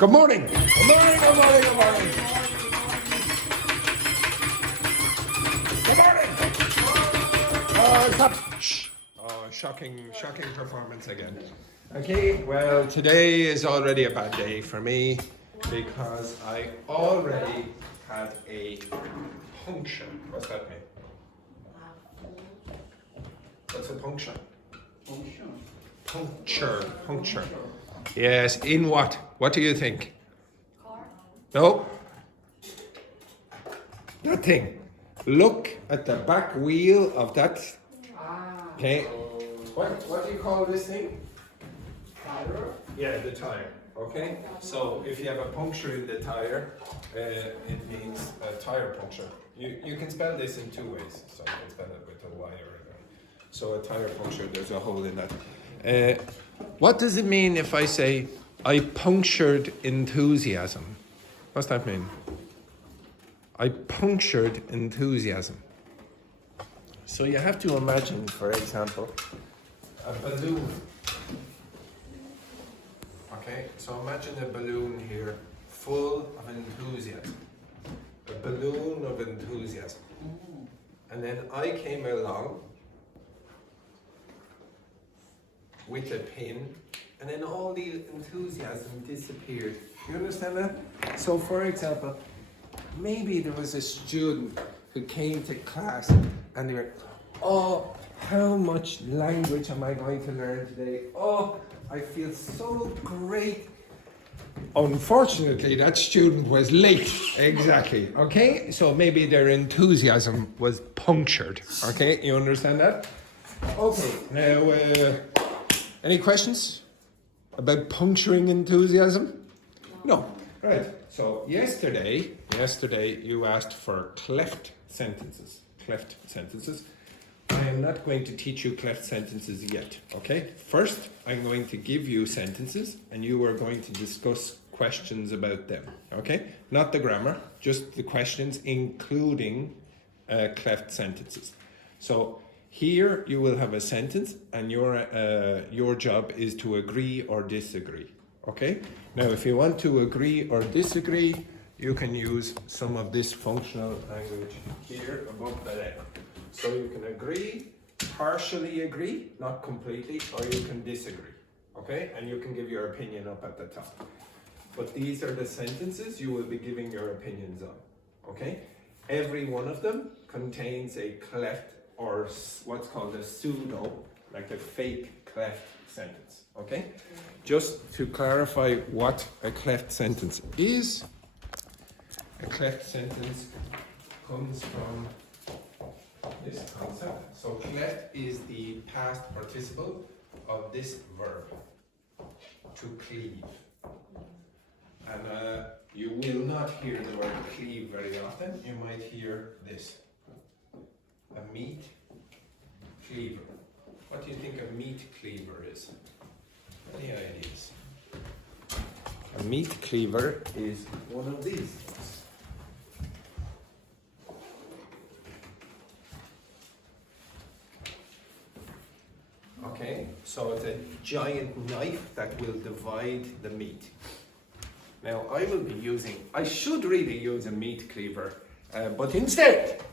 Good morning. Good morning, good morning, good morning. Good morning. Shocking performance again. Okay, well, today is already a bad day for me because I already had a puncture. What's that mean? What's a puncture? Puncture. Yes, in what? What do you think? Car? No? That thing. Look at the back wheel of that. Okay. What do you call this thing? Tire? Yeah, the tire. Okay. So if you have a puncture in the tire, it means a tire puncture. You can spell this in two ways. So you can spell it with a Y or a. So a tire puncture, there's a hole in that. What does it mean if I say I punctured enthusiasm? What's that mean? I punctured enthusiasm. So you have to imagine, for example, a balloon. Okay, so imagine a balloon here full of enthusiasm. A balloon of enthusiasm. And then I came along with a pin, and then all the enthusiasm disappeared. You understand that? So for example, maybe there was a student who came to class and they were, oh, how much language am I going to learn today? Oh, I feel so great. Unfortunately, that student was late. Exactly. Okay? So maybe their enthusiasm was punctured. Okay? You understand that? Okay. Now, any questions about puncturing enthusiasm? No. Right. So yesterday you asked for cleft sentences. Cleft sentences. I am not going to teach you cleft sentences yet. Okay? First, I'm going to give you sentences and you are going to discuss questions about them. Okay? Not the grammar, just the questions including cleft sentences. So here you will have a sentence and your job is to agree or disagree. Okay? Now if you want to agree or disagree, you can use some of this functional language here above the letter. So you can agree, partially agree, not completely, or you can disagree. Okay? And you can give your opinion up at the top. But these are the sentences you will be giving your opinions on. Okay? Every one of them contains a cleft or what's called a pseudo, like a fake cleft sentence, okay? Just to clarify what a cleft sentence is, a cleft sentence comes from this concept. So cleft is the past participle of this verb, to cleave. And you will not hear the word cleave very often. You might hear this. A meat cleaver. What do you think a meat cleaver is? Any ideas? A meat cleaver is one of these things. Okay, so it's a giant knife that will divide the meat. Now I should really use a meat cleaver, but instead,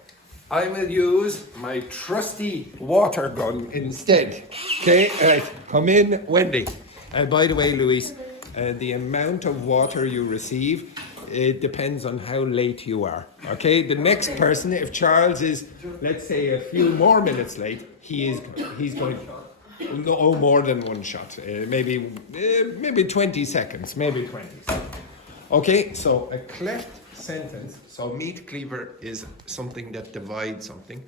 I will use my trusty water gun instead. Okay, all right, come in, Wendy. By the way, Louise, the amount of water you receive, it depends on how late you are. Okay, the next person, if Charles is, let's say, a few more minutes late, he's going no more than one shot. Maybe 20 seconds, maybe 20 seconds. Okay, so a cleft sentence, so meat cleaver is something that divides something.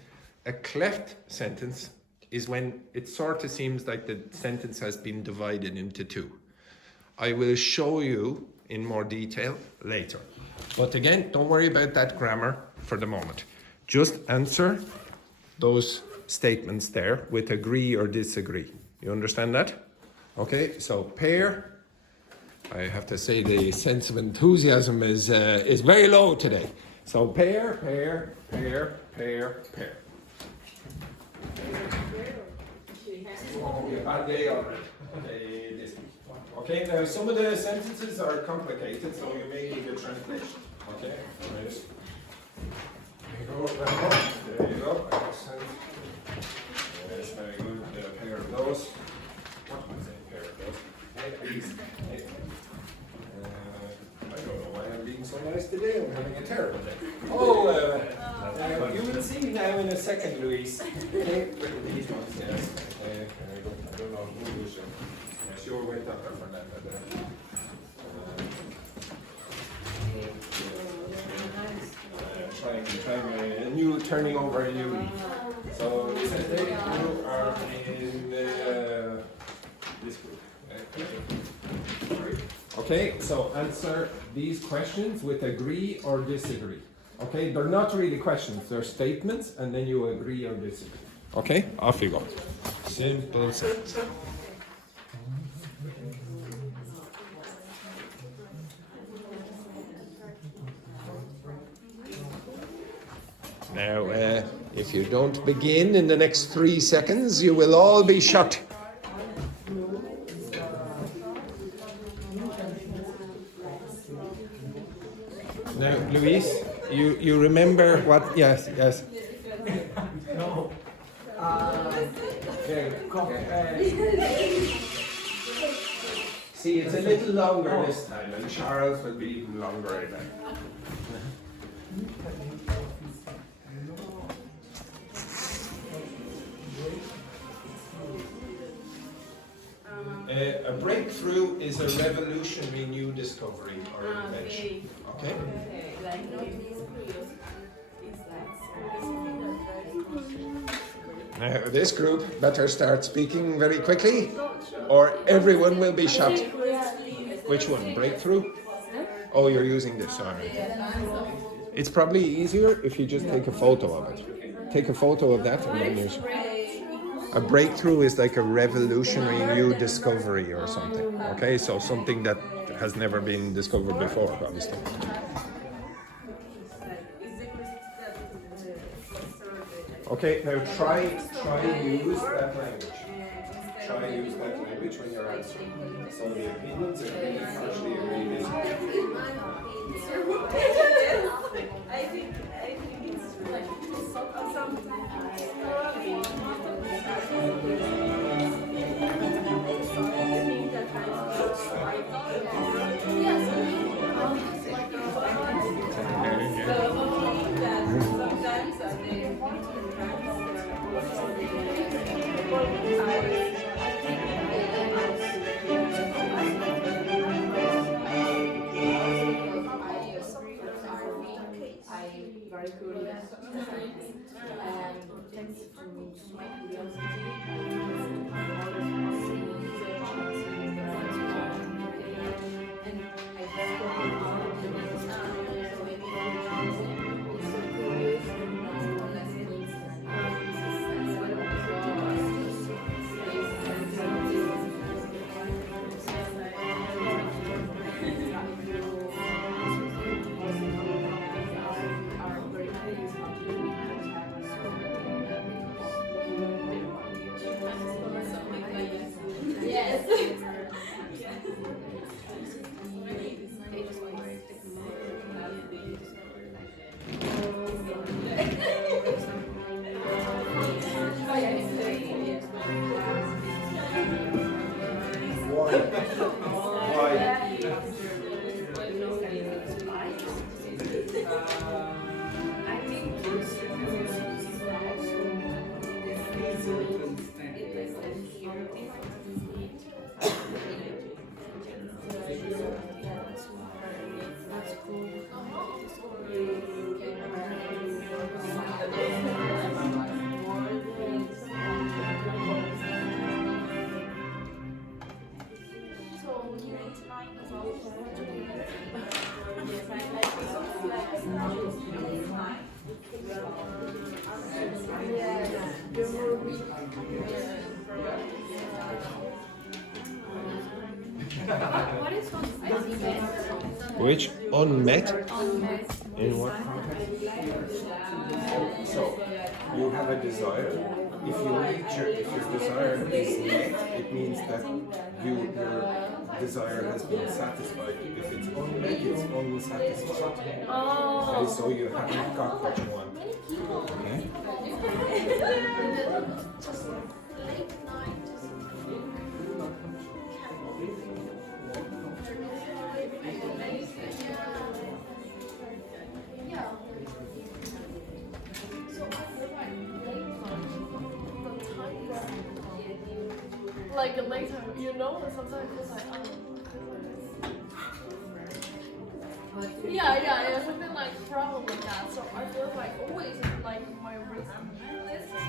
A cleft sentence is when it sort of seems like the sentence has been divided into two. I will show you in more detail later. But again, don't worry about that grammar for the moment. Just answer those statements there with agree or disagree. You understand that? Okay, so pair. I have to say the sense of enthusiasm is very low today. So pair. Oh, bad day already. This week. Okay. Okay, now some of the sentences are complicated, so you may need a translation. Okay, right. There you go. There you go. Excellent. Yes, very good. A pair of those. What was a pair of those? Hey, these. Hey. I don't know why I'm being so nice today. I'm having a terrible day. Oh, you will see now in a second, Luis. Okay, these ones, yes. I don't know who was sure went up for that. Trying a new turning over a new leaf. So today you are in this group. Okay, so answer these questions with agree or disagree. Okay, they're not really questions, they're statements, and then you agree or disagree. Okay, off you go. Simple sentence. Now, if you don't begin in the next 3 seconds, you will all be shot. Now, Luis, you remember what? Yes. No. See, it's a little longer this time, and Charles will be even longer again. A breakthrough is a revolutionary new discovery or invention. Okay? Like not Now, this group better start speaking very quickly, or everyone will be shot. Which one? Breakthrough? Oh, you're using this, sorry. It's probably easier if you just take a photo of it. Take a photo of that and then use. A breakthrough is like a revolutionary new discovery or something. Okay, so something that has never been discovered before, obviously. Okay, now try use that language. Try use that language when you're answering. So the opinions are really partially agreed. I think it's like very curious. Thanks for my curiosity. And I discovered all of the ways so maybe it's so curious What is unmet? Which? Unmet? In what context? So, you have a desire. If your desire is met, it means that your desire has been satisfied. If it's unmet, it's unsatisfied. Oh. Okay, so you haven't got what you want. Okay? Just late night, just yeah. So I feel like late night, the time like a late time, you know, and sometimes it's like, yeah, something like problem like that. So I feel like always like my list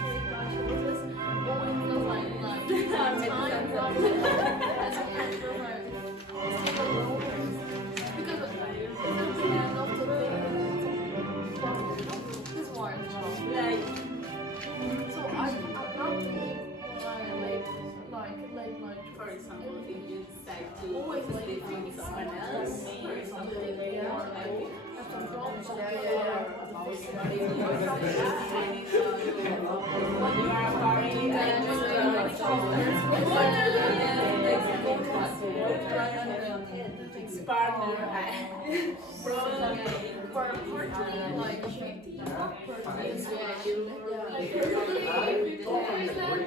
late night always feels like time problem. And sometimes I feel like it's alone because it's really enough to think. This one, like, so I'm not doing late night. For example, if you decide to Always sleep late with night. someone else, or something like that, when you are partying, partner, Like 50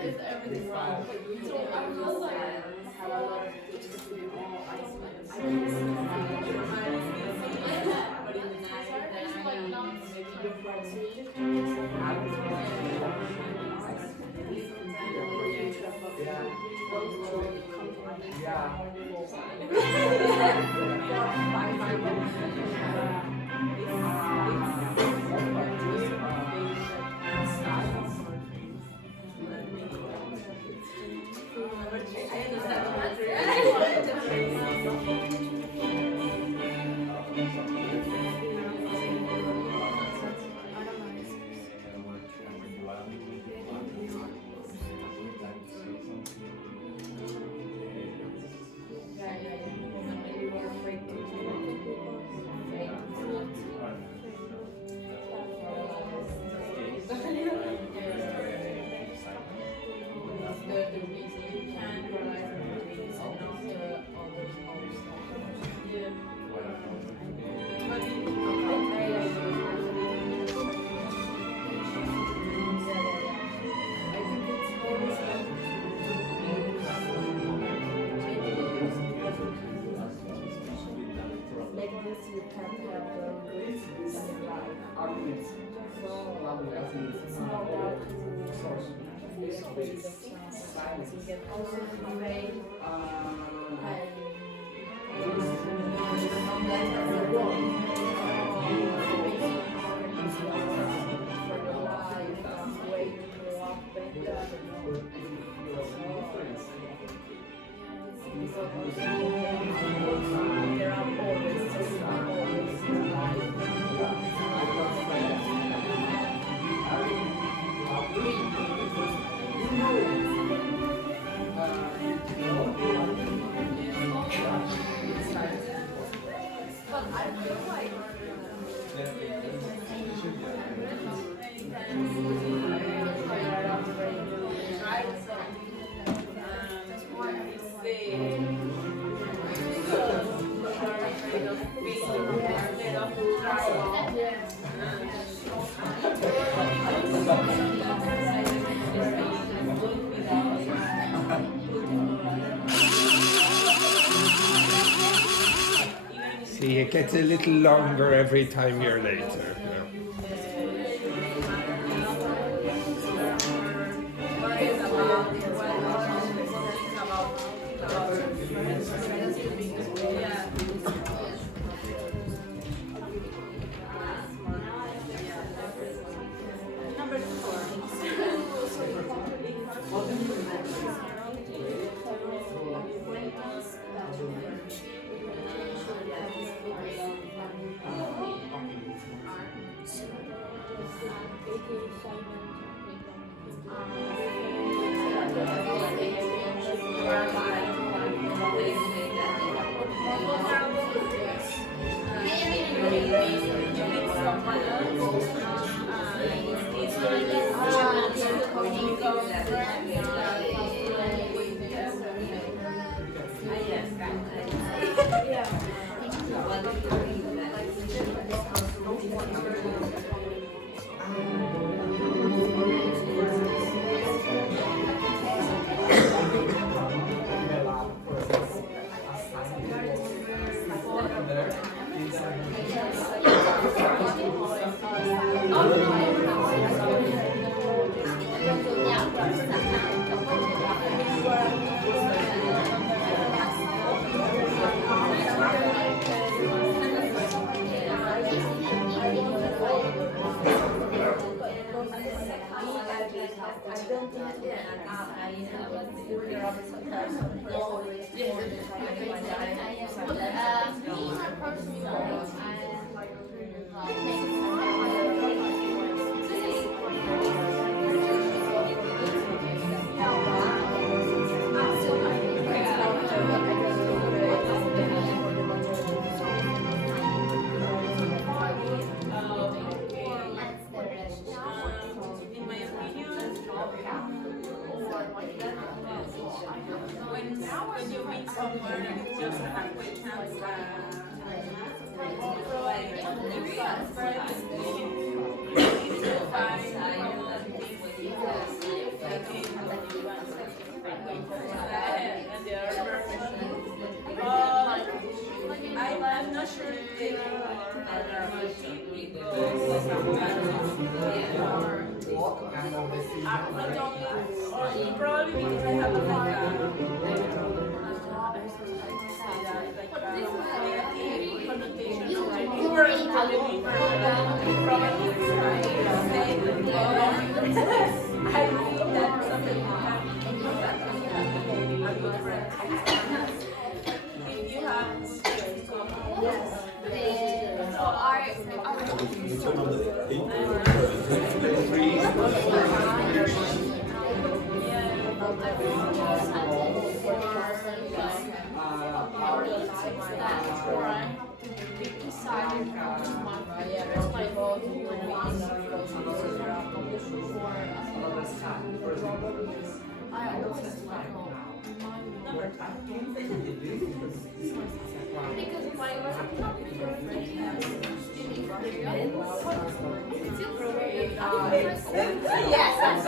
is everything wrong. So I feel like See, it gets a little longer every time you're later. Number 4. In my opinion, when you meet someone and it's just an acquaintance, provide first you need to find and the other person. I'm not sure if they are because or probably because I have like negative connotation, right? You were probably I think that something if you have because when I was yes, I'm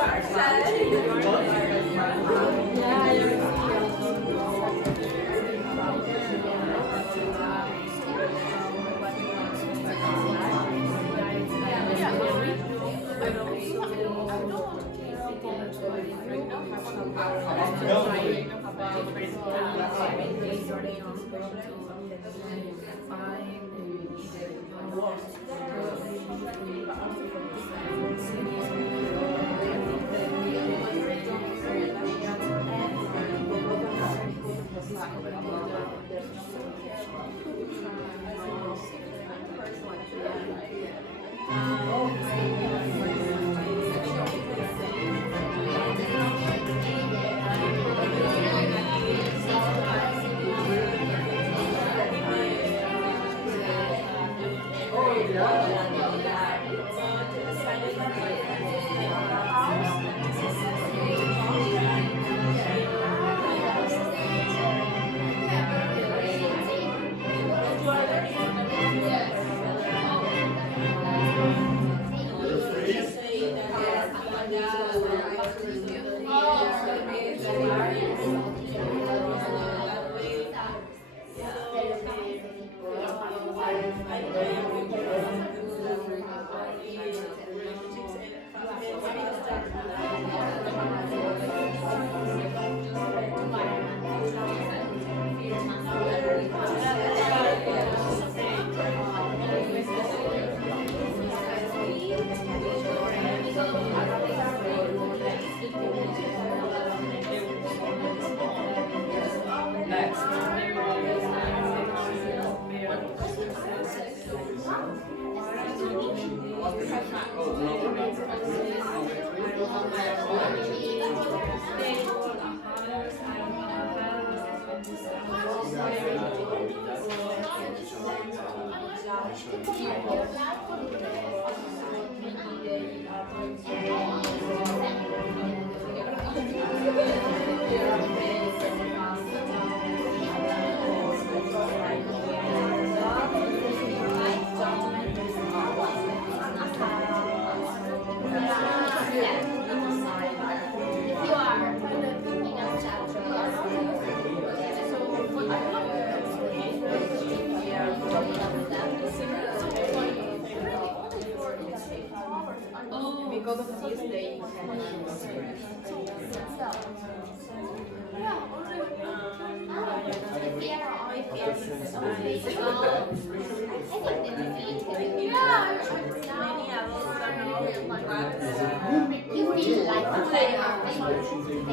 You feel like a player.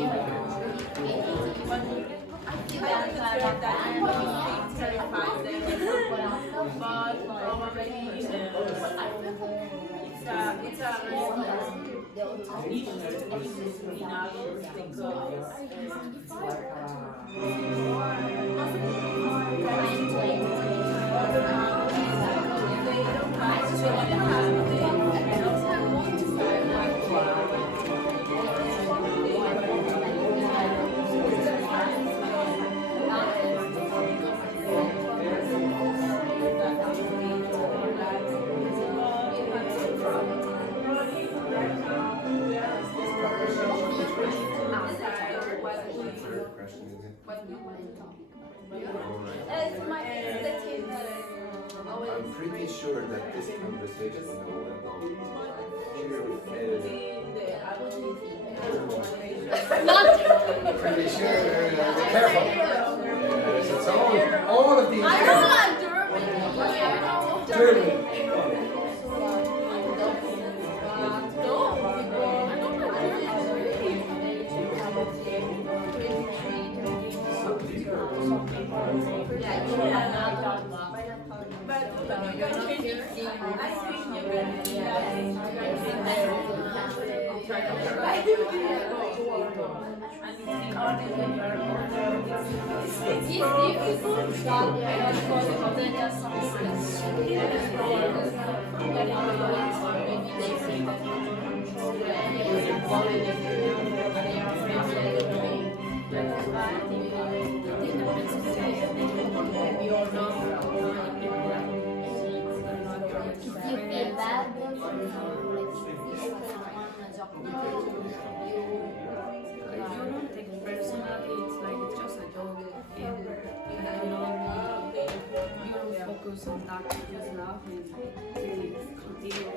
I'm pretty sure that this conversation will end up I'm pretty sure. Be careful. It's all of these. I don't want German. German. Focus on that because love and continue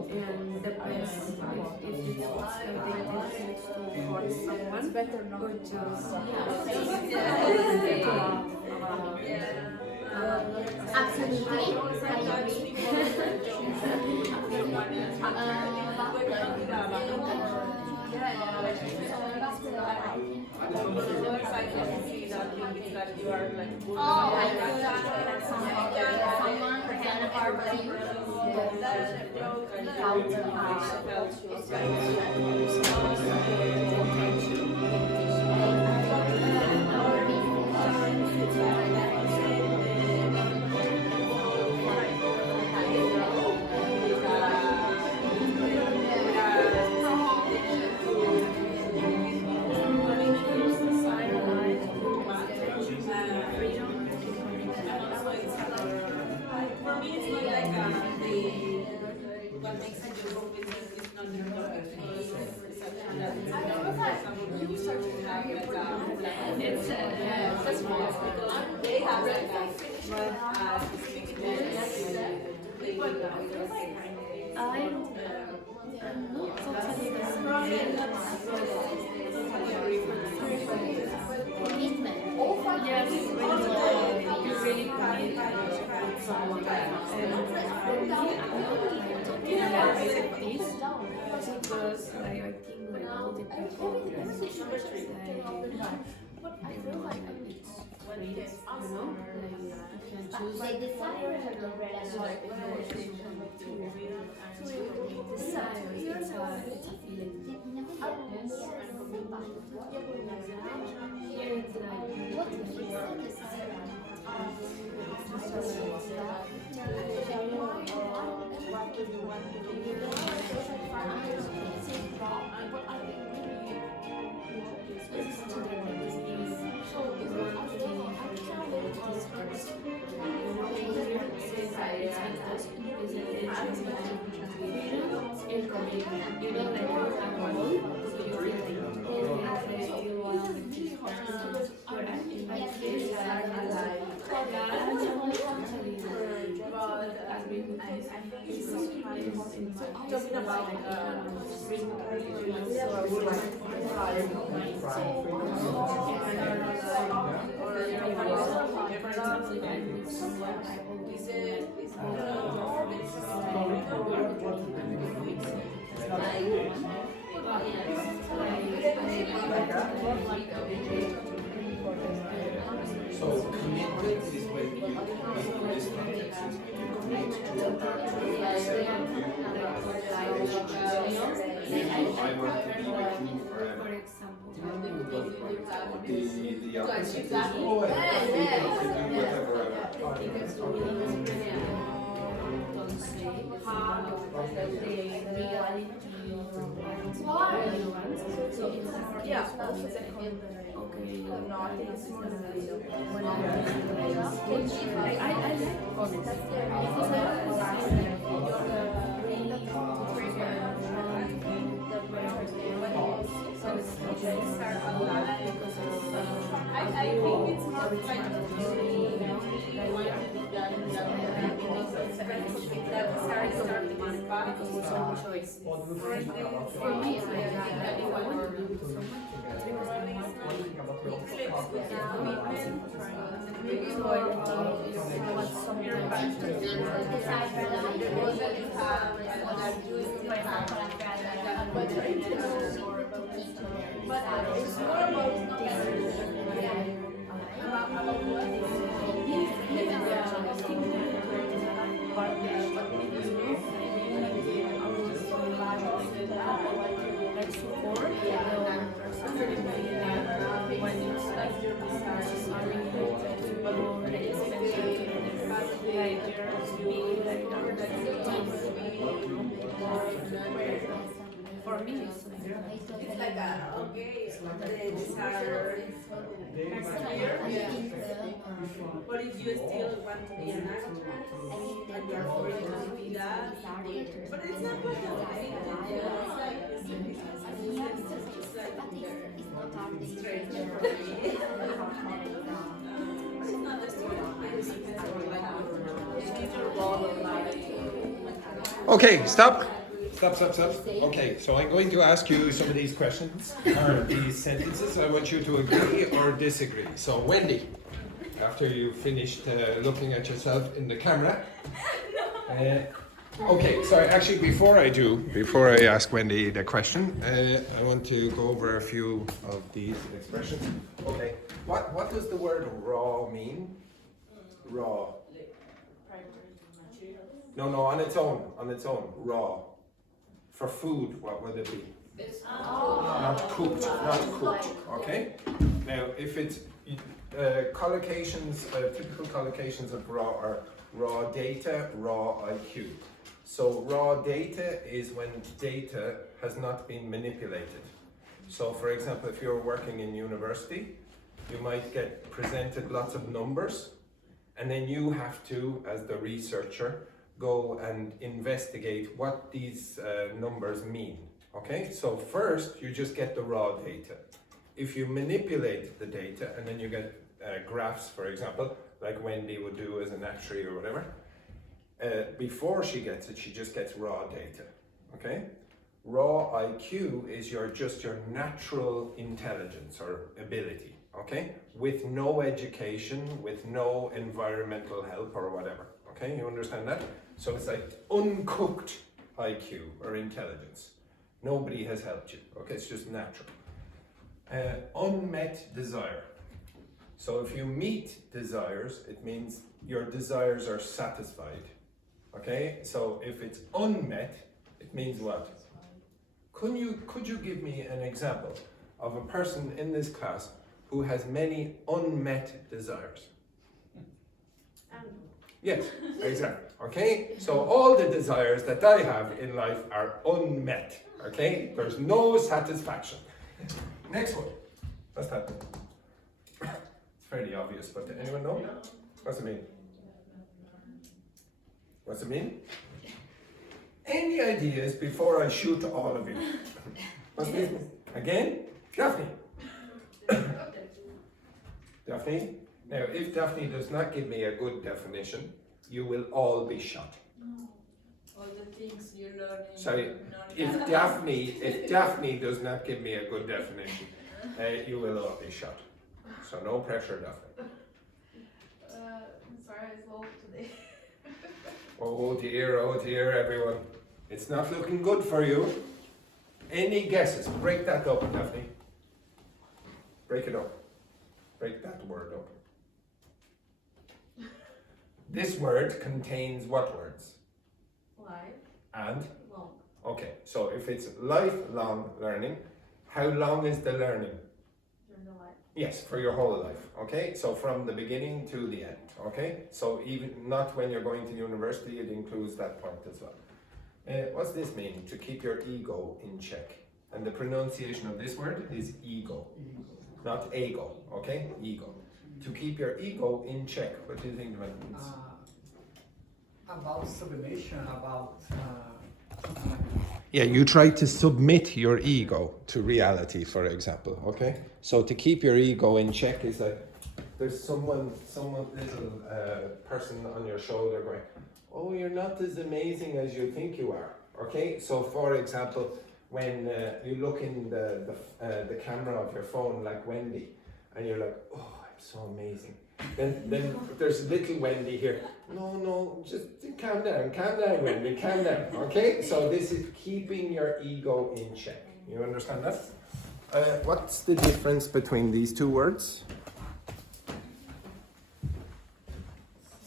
and the best if it's towards someone or just Absolutely, I agree. Oh, I feel that someone can harbor you because I think like all the people But I feel like it's great, you know, like you can choose they desire it's a feeling. Here it's like Talking about So commitment is when you, in this context, is when you commit to a partner for the sake of you, I want to be with you forever. The opposite is, oh, I think I can do whatever I Yeah. I think it's not like for me, I think that if I want to do but it's more about for me, it's like okay, these are but if you still want to be an actor and you're free to be that, but it's not what you're thinking. It's like it's not the story. Okay, stop. Stop. Okay, so I'm going to ask you some of these questions or these sentences. I want you to agree or disagree. So, Wendy, after you finished looking at yourself in the camera. Okay, sorry, actually, before I ask Wendy the question, I want to go over a few of these expressions. Okay, what does the word raw mean? Raw. No, on its own, raw. For food, what would it be? Not cooked, okay? Now, if it's collocations, typical collocations of raw are raw data, raw IQ. So raw data is when data has not been manipulated. So for example, if you're working in university, you might get presented lots of numbers, and then you have to, as the researcher, go and investigate what these numbers mean. Okay, so first you just get the raw data. If you manipulate the data and then you get graphs, for example, like Wendy would do as an actuary or whatever, before she gets it, she just gets raw data. Okay, raw IQ is your natural intelligence or ability. Okay, with no education, with no environmental help or whatever. Okay, you understand that? So it's like uncooked IQ or intelligence. Nobody has helped you. Okay, it's just natural. Unmet desire. So if you meet desires, it means your desires are satisfied. Okay, so if it's unmet, it means what? Could you give me an example of a person in this class who has many unmet desires? Yes, exactly. Okay? So all the desires that I have in life are unmet. Okay? There's no satisfaction. Next one. What's that? It's fairly obvious, but anyone know? What's it mean? What's it mean? Any ideas before I shoot all of you? What's this? Again? Daphne. Daphne? Now, if Daphne does not give me a good definition, you will all be shot. All the things you learn in Sorry, if Daphne does not give me a good definition, you will all be shot. So no pressure, Daphne. I'm sorry, I was low today. Oh dear, everyone. It's not looking good for you. Any guesses? Break that up, Daphne. Break it up. Break that word up. This word contains what words? Life. And? Long. Okay, so if it's lifelong learning, how long is the learning? During the life. Yes, for your whole life. Okay, so from the beginning to the end. Okay, so even not when you're going to university, it includes that point as well. What's this mean? To keep your ego in check. And the pronunciation of this word is ego, not ego. Okay, ego. To keep your ego in check. What do you think that means? About submission, about Yeah, you try to submit your ego to reality, for example, okay? So to keep your ego in check is like, there's someone little person on your shoulder going, oh, you're not as amazing as you think you are, okay? So for example, when you look in the camera of your phone like Wendy, and you're like, oh, I'm so amazing. Then there's little Wendy here. No, just calm down, Wendy, calm down. Okay, so this is keeping your ego in check. You understand that? What's the difference between these two words?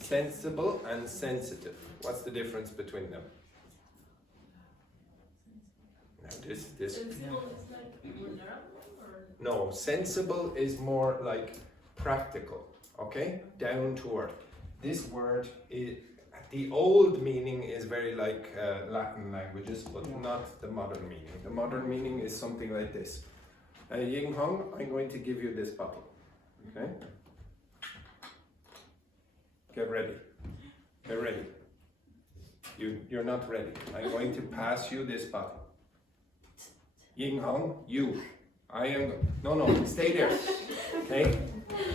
Sensible and sensitive. What's the difference between them? Now this. Sensible is like vulnerable or? No, sensible is more like practical. Okay, down to earth. This word is, the old meaning is very like Latin languages, but not the modern meaning. The modern meaning is something like this. Ying Hong, I'm going to give you this bottle. Okay? Get ready. Get ready. You're not ready. I'm going to pass you this bottle. Ying Hong, you. No, stay there. Okay?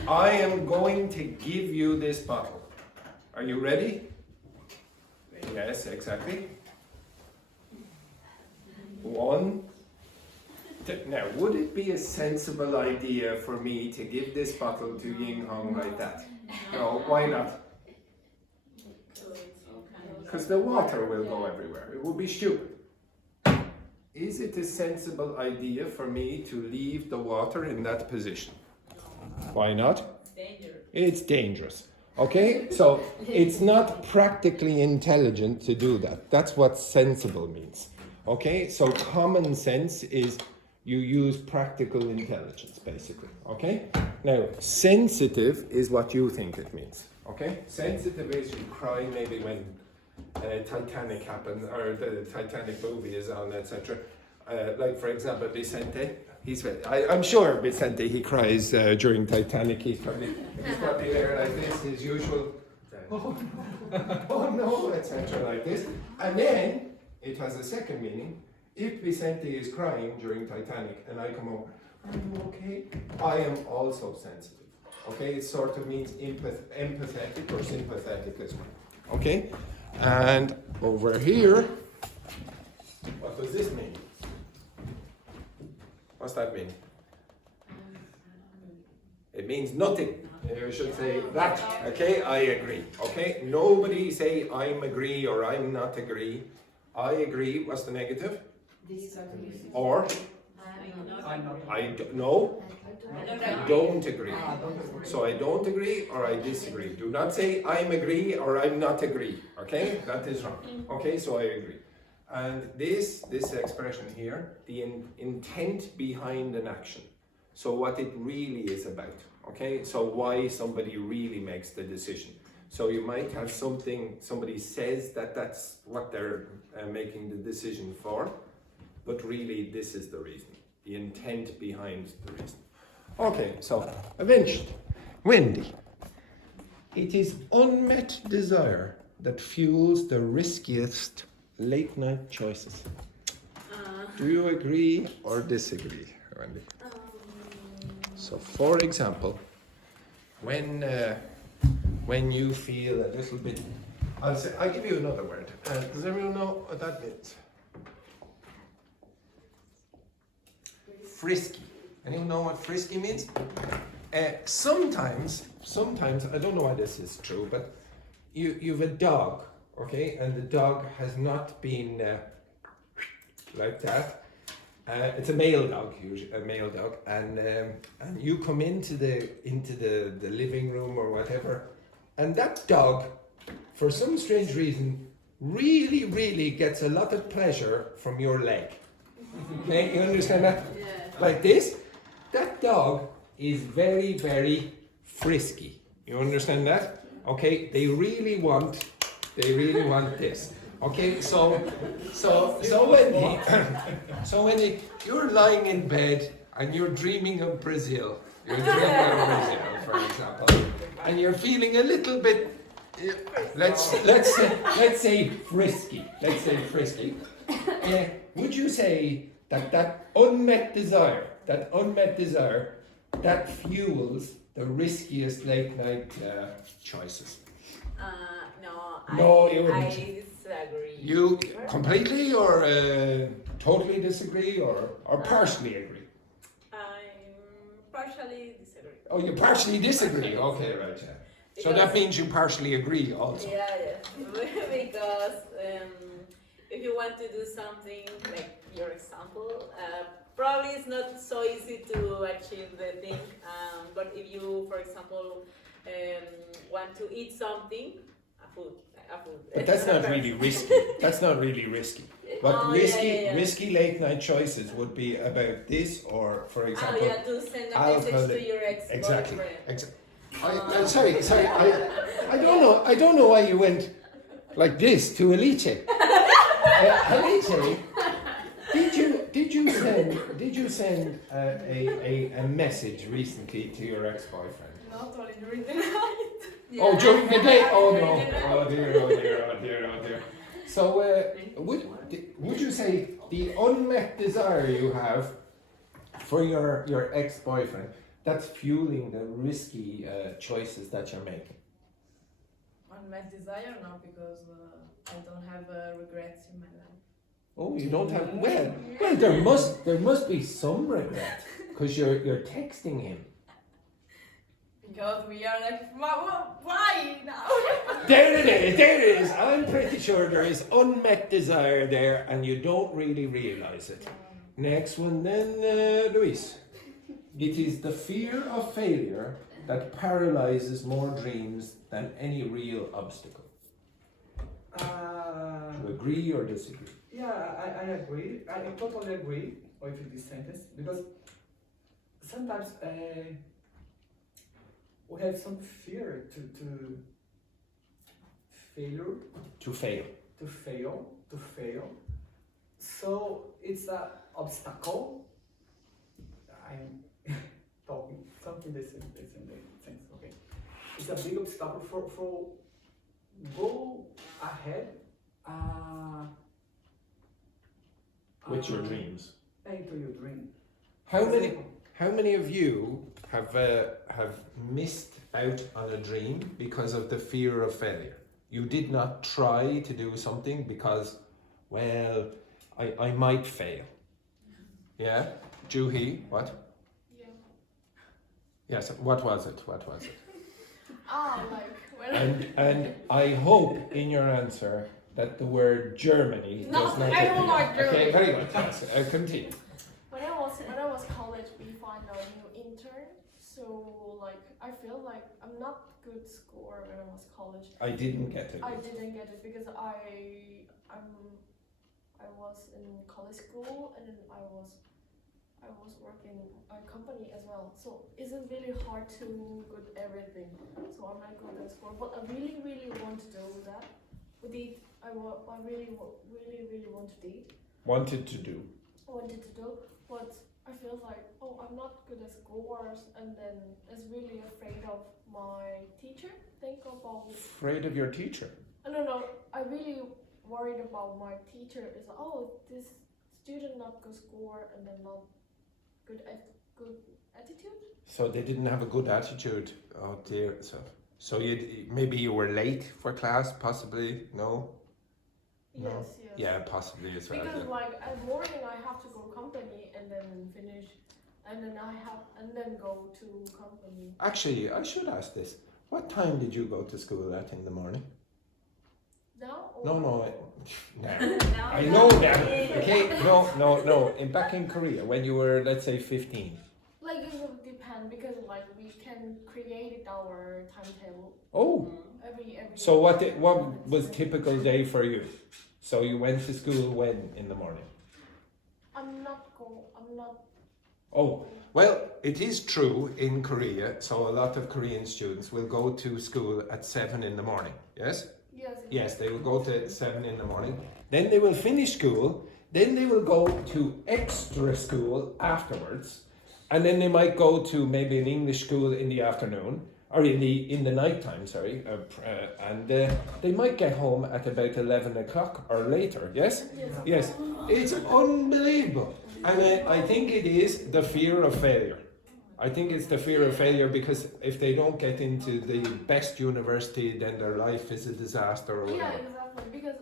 I am going to give you this bottle. Are you ready? Yes, exactly. One. Now, would it be a sensible idea for me to give this bottle to Ying Hong like that? No, why not? Because the water will go everywhere. It would be stupid. Is it a sensible idea for me to leave the water in that position? Why not? It's dangerous. It's dangerous. Okay? So it's not practically intelligent to do that. That's what sensible means. Okay? So common sense is you use practical intelligence, basically. Okay? Now, sensitive is what you think it means. Okay? Sensitive is you cry maybe when Titanic happens, or the Titanic movie is on, etc. Like for example, Vicente. I'm sure Vicente, he cries during Titanic. He's probably there like this, his usual. Oh no, etc. Like this, and then it has a second meaning. If Vicente is crying during Titanic, and I come over, are you okay? I am also sensitive. Okay, it sort of means empathetic or sympathetic as well. Okay. And over here, what does this mean? What's that mean? It means nothing. You should say that. Okay, I agree. Okay, nobody say I'm agree or I'm not agree. I agree. What's the negative? Or I don't agree. So I don't agree or I disagree. Do not say I'm agree or I'm not agree. Okay, that is wrong. Okay, so I agree. And this expression here, the intent behind an action. So what it really is about. Okay, so why somebody really makes the decision. So you might have something, somebody says that that's what they're making the decision for, but really this is the reason, the intent behind the reason. Okay, so eventually, Wendy, it is unmet desire that fuels the riskiest late night choices. Do you agree or disagree, Wendy? So, for example, when you feel a little bit, I'll give you another word. Does everyone know what that means? Frisky. Anyone know what frisky means? Sometimes, I don't know why this is true, but you've a dog, okay, and the dog has not been like that. It's a male dog, usually a male dog, and you come into the living room or whatever, and that dog, for some strange reason, really gets a lot of pleasure from your leg. Okay, you understand that? Yeah. Like this, that dog is very frisky. You understand that? Okay, they really want this. Okay, so when you're lying in bed and you're dreaming of Brazil, for example, and you're feeling a little bit, let's say frisky. Would you say that unmet desire, that fuels the riskiest late night choices? No, you wouldn't. I disagree. You completely or totally disagree or partially agree? I'm partially disagree. Oh, you partially disagree. Okay, right. Yeah. So that means you partially agree also. Yeah. Because if you want to do something like your example, probably it's not so easy to achieve the thing. But if you, for example, want to eat something, a food. But that's not really risky. That's not really risky. But risky late night choices would be about this, or for example, to send a message to your ex-boyfriend. Exactly. Sorry. I don't know why you went like this to Alice. Alice, did you send a message recently to your ex-boyfriend? Not only during the night. Yeah. Oh, during the day? Oh no! Oh dear! So, would you say the unmet desire you have for your ex-boyfriend, that's fueling the risky choices that you're making? Unmet desire now because I don't have regrets in my life. Oh, you don't have well. There must be some regret because you're texting him. Because we are like, why now? There it is. I'm pretty sure there is unmet desire there, and you don't really realize it. Next one, then, Luis. It is the fear of failure that paralyzes more dreams than any real obstacle. Do you agree or disagree? Yeah, I agree. I totally agree with this sentence because sometimes we have some fear to failure. To fail. To fail. So it's an obstacle. I'm talking something that's in the sense. Okay, it's a big obstacle for go ahead. With your dreams. Into your dream. How many of you have missed out on a dream because of the fear of failure? You did not try to do something because, well, I might fail. Yeah? Juhi, what? Yeah. Yes, what was it? Like when And I hope in your answer that the word Germany does not I don't like Germany. Okay, very good. Yes, continue. When I was college, we find a new intern. So like I feel like I'm not good score when I was college. I didn't get it. I didn't get it because I was in college school and then I I was working a company as well, so it's really hard to good everything. So I'm not good at sport, but I really want to do that. With it, I really want to do it. Wanted to do. Wanted to do, but I feel like, oh, I'm not good at scores, and then it's really afraid of my teacher. Think about Afraid of your teacher? no, I really worried about my teacher. Is oh, this student not good score, and then not good attitude. So they didn't have a good attitude. Oh dear. So maybe you were late for class, possibly. No. No? Yes, yes. Yeah, possibly as well. Because yeah. like at morning I have to go company and then finish, and then go to company. Actually, I should ask this. What time did you go to school at in the morning? Now? Or No. Now. Now I you know are that. ready. Okay. No. Back in Korea, when you were, let's say, 15. like it will depend because like we can create our timetable Oh. every. So what was typical day for you? So you went to school when in the morning? I'm not. Oh, well, it is true in Korea. So a lot of Korean students will go to school at 7 in the morning. Yes? Yes. Yes, they will go to 7 in the morning. Then they will finish school. Then they will go to extra school afterwards. And then they might go to maybe an English school in the afternoon. Or in the night time, sorry. And they might get home at about 11 o'clock or later. Yes? Yes. It's unbelievable. And I think it is the fear of failure. I think it's the fear of failure because if they don't get into the best university, then their life is a disaster or Yeah, whatever. exactly. Because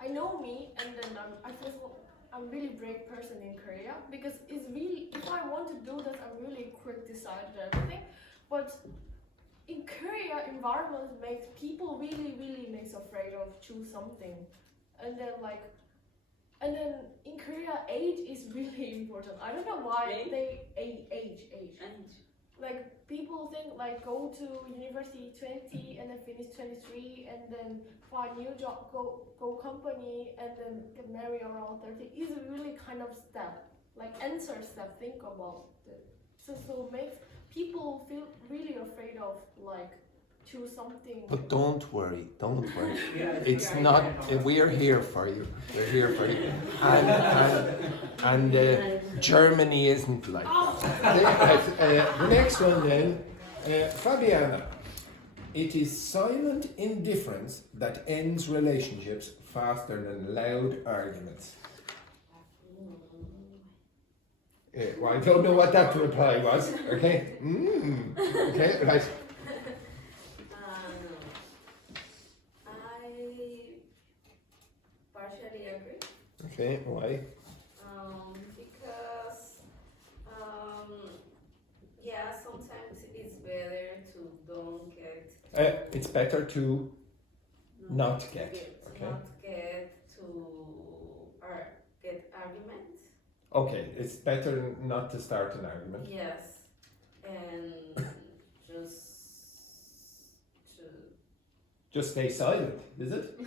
I know me, and then I feel I'm really brave person in Korea because it's really if I want to do that, I'm really quick decided everything. But in Korea, environment makes people really makes afraid of choose something, and then in Korea, age is really important. I don't know why Age? they age. And Like people think like go to university 20 and then finish 23 and then find new job, go company and then get married around 30 is a really kind of step, like answer step. Think about it. So makes people feel really afraid of like choose something. But don't worry. Yeah, It's yeah, not. I know. We are here for you. We're here for you. And Germany isn't like that. The next one then, Fabiana. It is silent indifference that ends relationships faster than loud arguments. Well, I don't know what that reply was. Okay. Okay. Right. I partially agree. Okay. Why? Because yeah, sometimes it's better to don't get. It's better to not get. Okay. Not get to get argument. Okay. It's better not to start an argument. Yes, and just to. Just stay silent. Is it?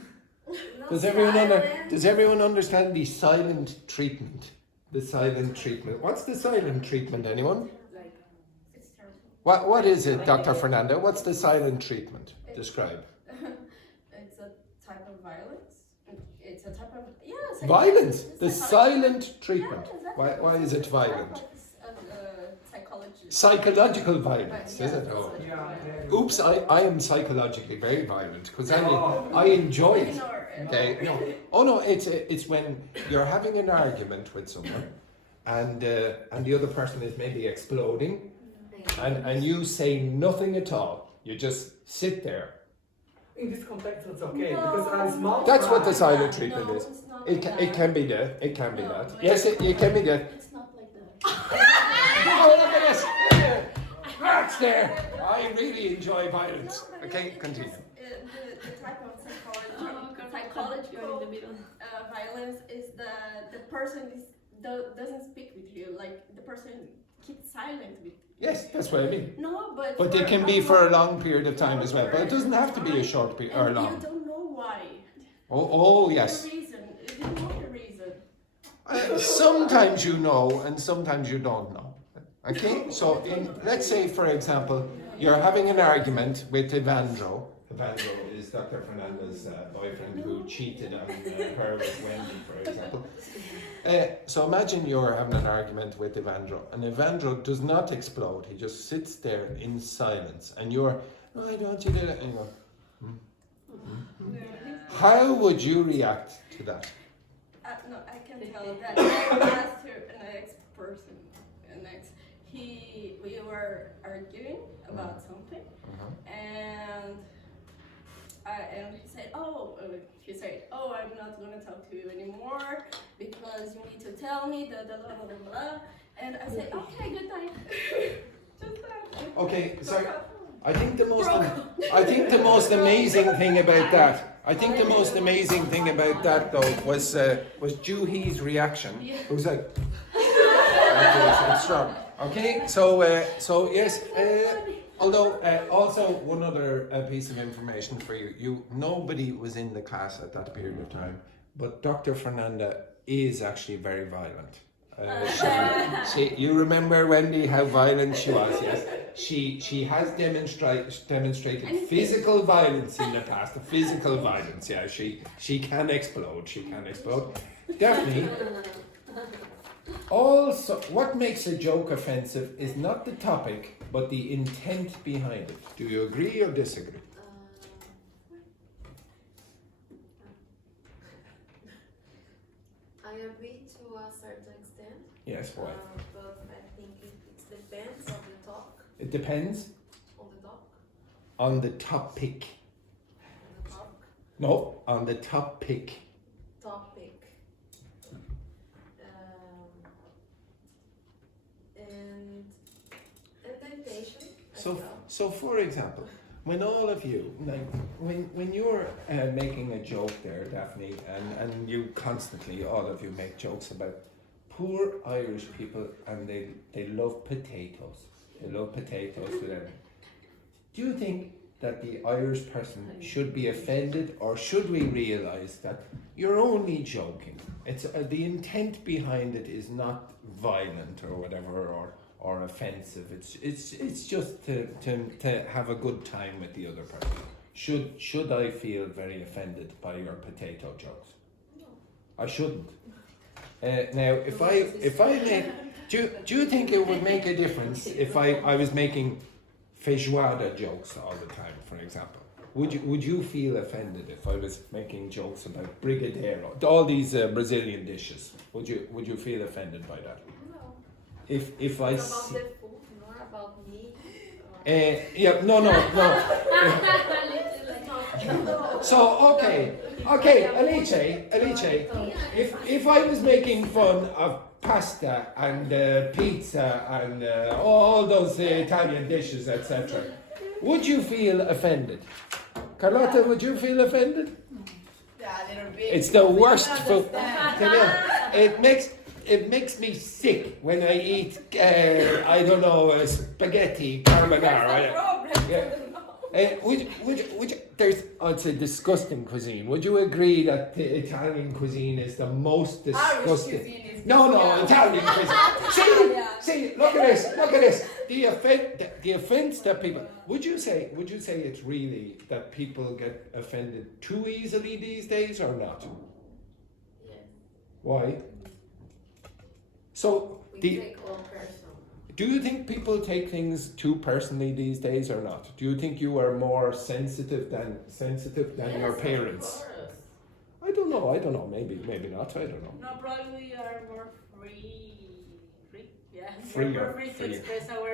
Not Does everyone understand the silent treatment? The silent treatment. What's the silent treatment? Anyone? Like It's terrible. What is it, Dr. Fernando? What's the silent treatment? Describe. It's a type of violence. It's a type of Violence. it's The a silent treatment. Yeah, exactly. Why is it violent? Psychology. Psychological violence, is it? Yeah. Oh. Yeah. Oops, I am psychologically very violent because I enjoy it. Okay. No. Oh no, it's when you're having an argument with someone, and the other person is maybe exploding, and you say nothing at all. You just sit there. In this context, it's okay No. because I'm small. That's what the fry. silent treatment is. It can be that. It can be that. Yes, it can be that. It's not like that. Oh, look at this. That's there. I really enjoy violence. Okay, continue. The type of psychological violence is the person doesn't speak with you, like the person keeps silent with you. Yes, that's what I mean. No, but But it can be for a long period of time as well. But it doesn't have to be a short period or and long. you don't know why. Oh yes. The reason. You don't know the reason. Sometimes you know and sometimes you don't know. Okay? So let's say, for example, you're having an argument with Evandro. Evandro is Dr. Fernanda's boyfriend who cheated on her with Wendy, for example. So imagine you're having an argument with Evandro, and Evandro does not explode. He just sits there in silence, and you're, oh, I don't want you to do that. And you go, how would you react to that? No, I can tell that I asked her an ex-person, we were arguing about something, and he said, oh, I'm not gonna talk to you anymore because you need to tell me blah blah blah blah blah. And I said, okay, good night. Just that. Okay, so I think the most amazing thing about that. I think the most amazing thing about that though was Juhi's reaction. It was like, okay, so it's strong. Okay, so yes. Although also one other piece of information for you. Nobody was in the class at that period of time, but Dr. Fernanda is actually very violent. You remember, Wendy, how violent she was? Yes, she has demonstrated physical violence in the past. Physical violence, yeah. She can explode. She can explode. Definitely. Also, what makes a joke offensive is not the topic, but the intent behind it. Do you agree or disagree? I agree to a certain extent. Yes, why? But I think it depends on the talk. It depends On the talk. on the topic. On the talk. No, on the topic. Topic. And the intention as well. So for example, when all of you, like, when you're making a joke there, Daphne, and you constantly, all of you make jokes about poor Irish people, and they love potatoes. They love potatoes with everything. Do you think that the Irish person should be offended, or should we realise that you're only joking? It's the intent behind it is not violent or whatever, or offensive. It's just to have a good time with the other person. Should I feel very offended by your potato jokes? No. I shouldn't. Now, if I make, do you think it would make a difference if I was making feijoada jokes all the time, for example? Would you feel offended if I was making jokes about brigadeiro, all these Brazilian dishes? Would you feel offended by that? No. If I It's about the food, not about me. yeah, no. So okay, Alice, if I was making fun of pasta and pizza and all those Italian dishes, etc., would you feel offended? Carlotta, would you feel offended? Yeah, a little bit. It's the worst food. understand. It makes me sick when I eat, I don't know, spaghetti carbonara. Yeah. It's a disgusting cuisine. Would you agree that the Italian cuisine is the most disgusting? No, Italian cuisine. See, look at this. The offense that people. Would you say it's really that people get offended too easily these days, or not? Yes. Why? So We take all personal. do you think people take things too personally these days, or not? Do you think you are more sensitive than your parents? I don't know. Maybe not. I don't know. No, probably we are more free. Yeah, Freer, we're more free to freer. express our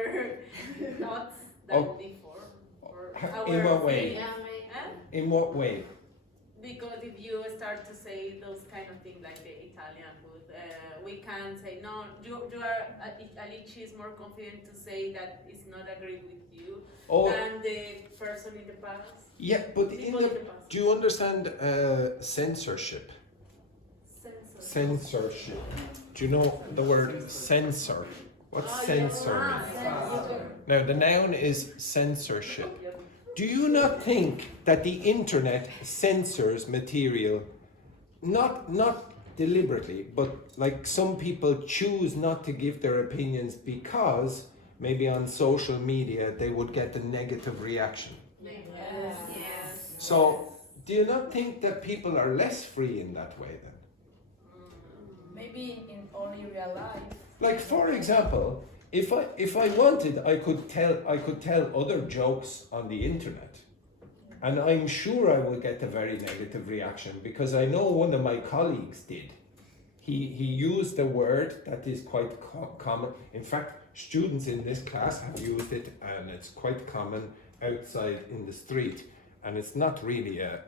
thoughts than Oh. before. Or In our what way? feelings. Yeah, maybe. Huh? In what way? Because if you start to say those kind of things like the Italian food, we can say no. You are Alice is more confident to say that it's not agreed with you Oh, than the person in the past. yeah, but People in the past. do you understand censorship? Censorship. Do you know the word censor? What's censor mean? Now, the noun is censorship. Do you not think that the internet censors material, not deliberately, but like some people choose not to give their opinions because maybe on social media they would get a negative reaction. Yes. So, do you not think that people are less free in that way then? Maybe in only real life. Like for example, if I wanted, I could tell other jokes on the internet, and I'm sure I will get a very negative reaction because I know one of my colleagues did. He used a word that is quite common. In fact, students in this class have used it, and it's quite common outside in the street. And it's not really a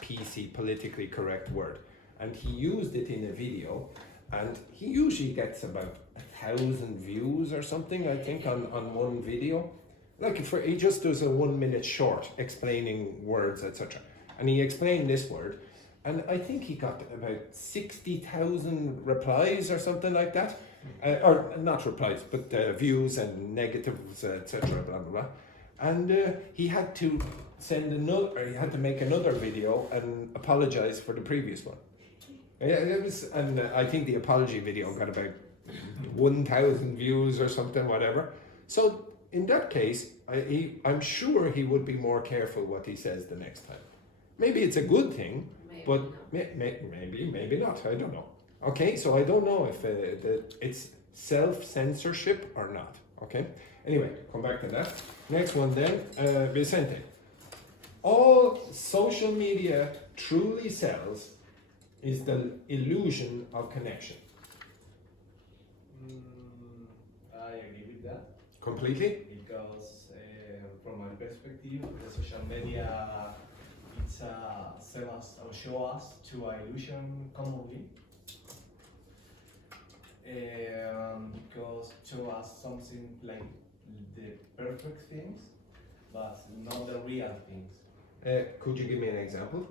PC, politically correct word. And he used it in a video, and he usually gets about 1,000 views or something, I think, on one video. Like he just does a 1 minute short explaining words, etc. And he explained this word, and I think he got about 60,000 replies or something like that. Or not replies, but views and negatives, etc. Blah blah blah. And he had to he had to make another video and apologize for the previous one. Yeah, it was, and I think the apology video got about 1,000 views or something, whatever. So in that case, I'm sure he would be more careful what he says the next time. Maybe it's a good thing, but maybe not. I don't know. Okay, so I don't know if it's self-censorship or not. Okay. Anyway, come back to that. Next one then, Vicente. All social media truly sells is the illusion of connection. I agree with that. Completely? Because from my perspective, the social media it's sell us or show us to an illusion commonly. Because show us something like the perfect things, but not the real things. Could you give me an example?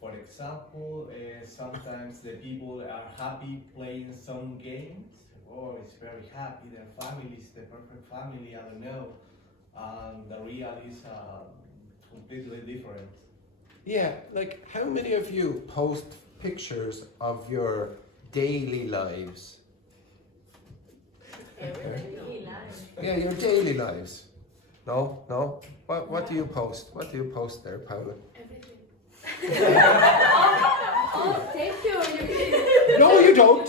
For example, sometimes the people are happy playing some games. Oh, it's very happy. Their family is the perfect family. I don't know. And the real is completely different. Yeah, like how many of you post pictures of your daily lives? Yeah, your daily lives. No, no. What do you post? What do you post there, Paula? Oh, thank you. No, you don't.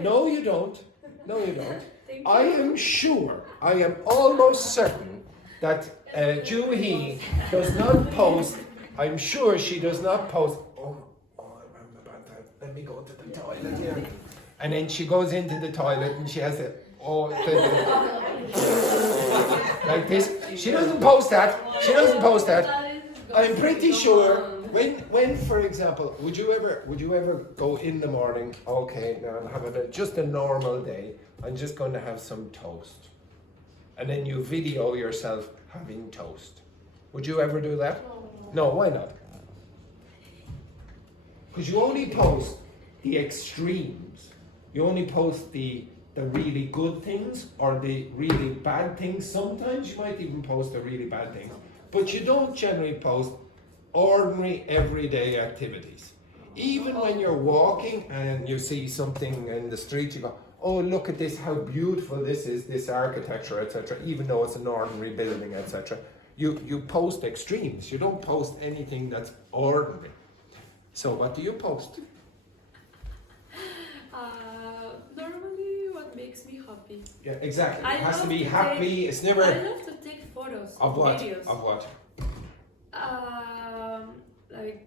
No, you don't. No, you don't. Thank I am sure, I am almost certain that Juhi does not post, I'm sure she does not post, oh, I remember about that, let me go to the toilet here. And then she goes into the toilet and she has it, like this. She doesn't post that. She doesn't post that. I'm pretty sure when for example, would you ever go in the morning, okay, now I'm having just a normal day, I'm just going to have some toast. And then you video yourself having toast. Would you ever do that? No, why not? Because you only post the extremes. You only post the really good things or the really bad things. Sometimes you might even post the really bad things. But you don't generally post ordinary everyday activities. Even when you're walking and you see something in the street, you go, oh, look at this, how beautiful this is, this architecture, etc. Even though it's an ordinary building, etc. You post extremes. You don't post anything that's ordinary. So what do you post? Normally what makes me happy. Yeah, exactly. I It has to love be to happy. It's I never love to take photos. of what? Videos. Of what? Like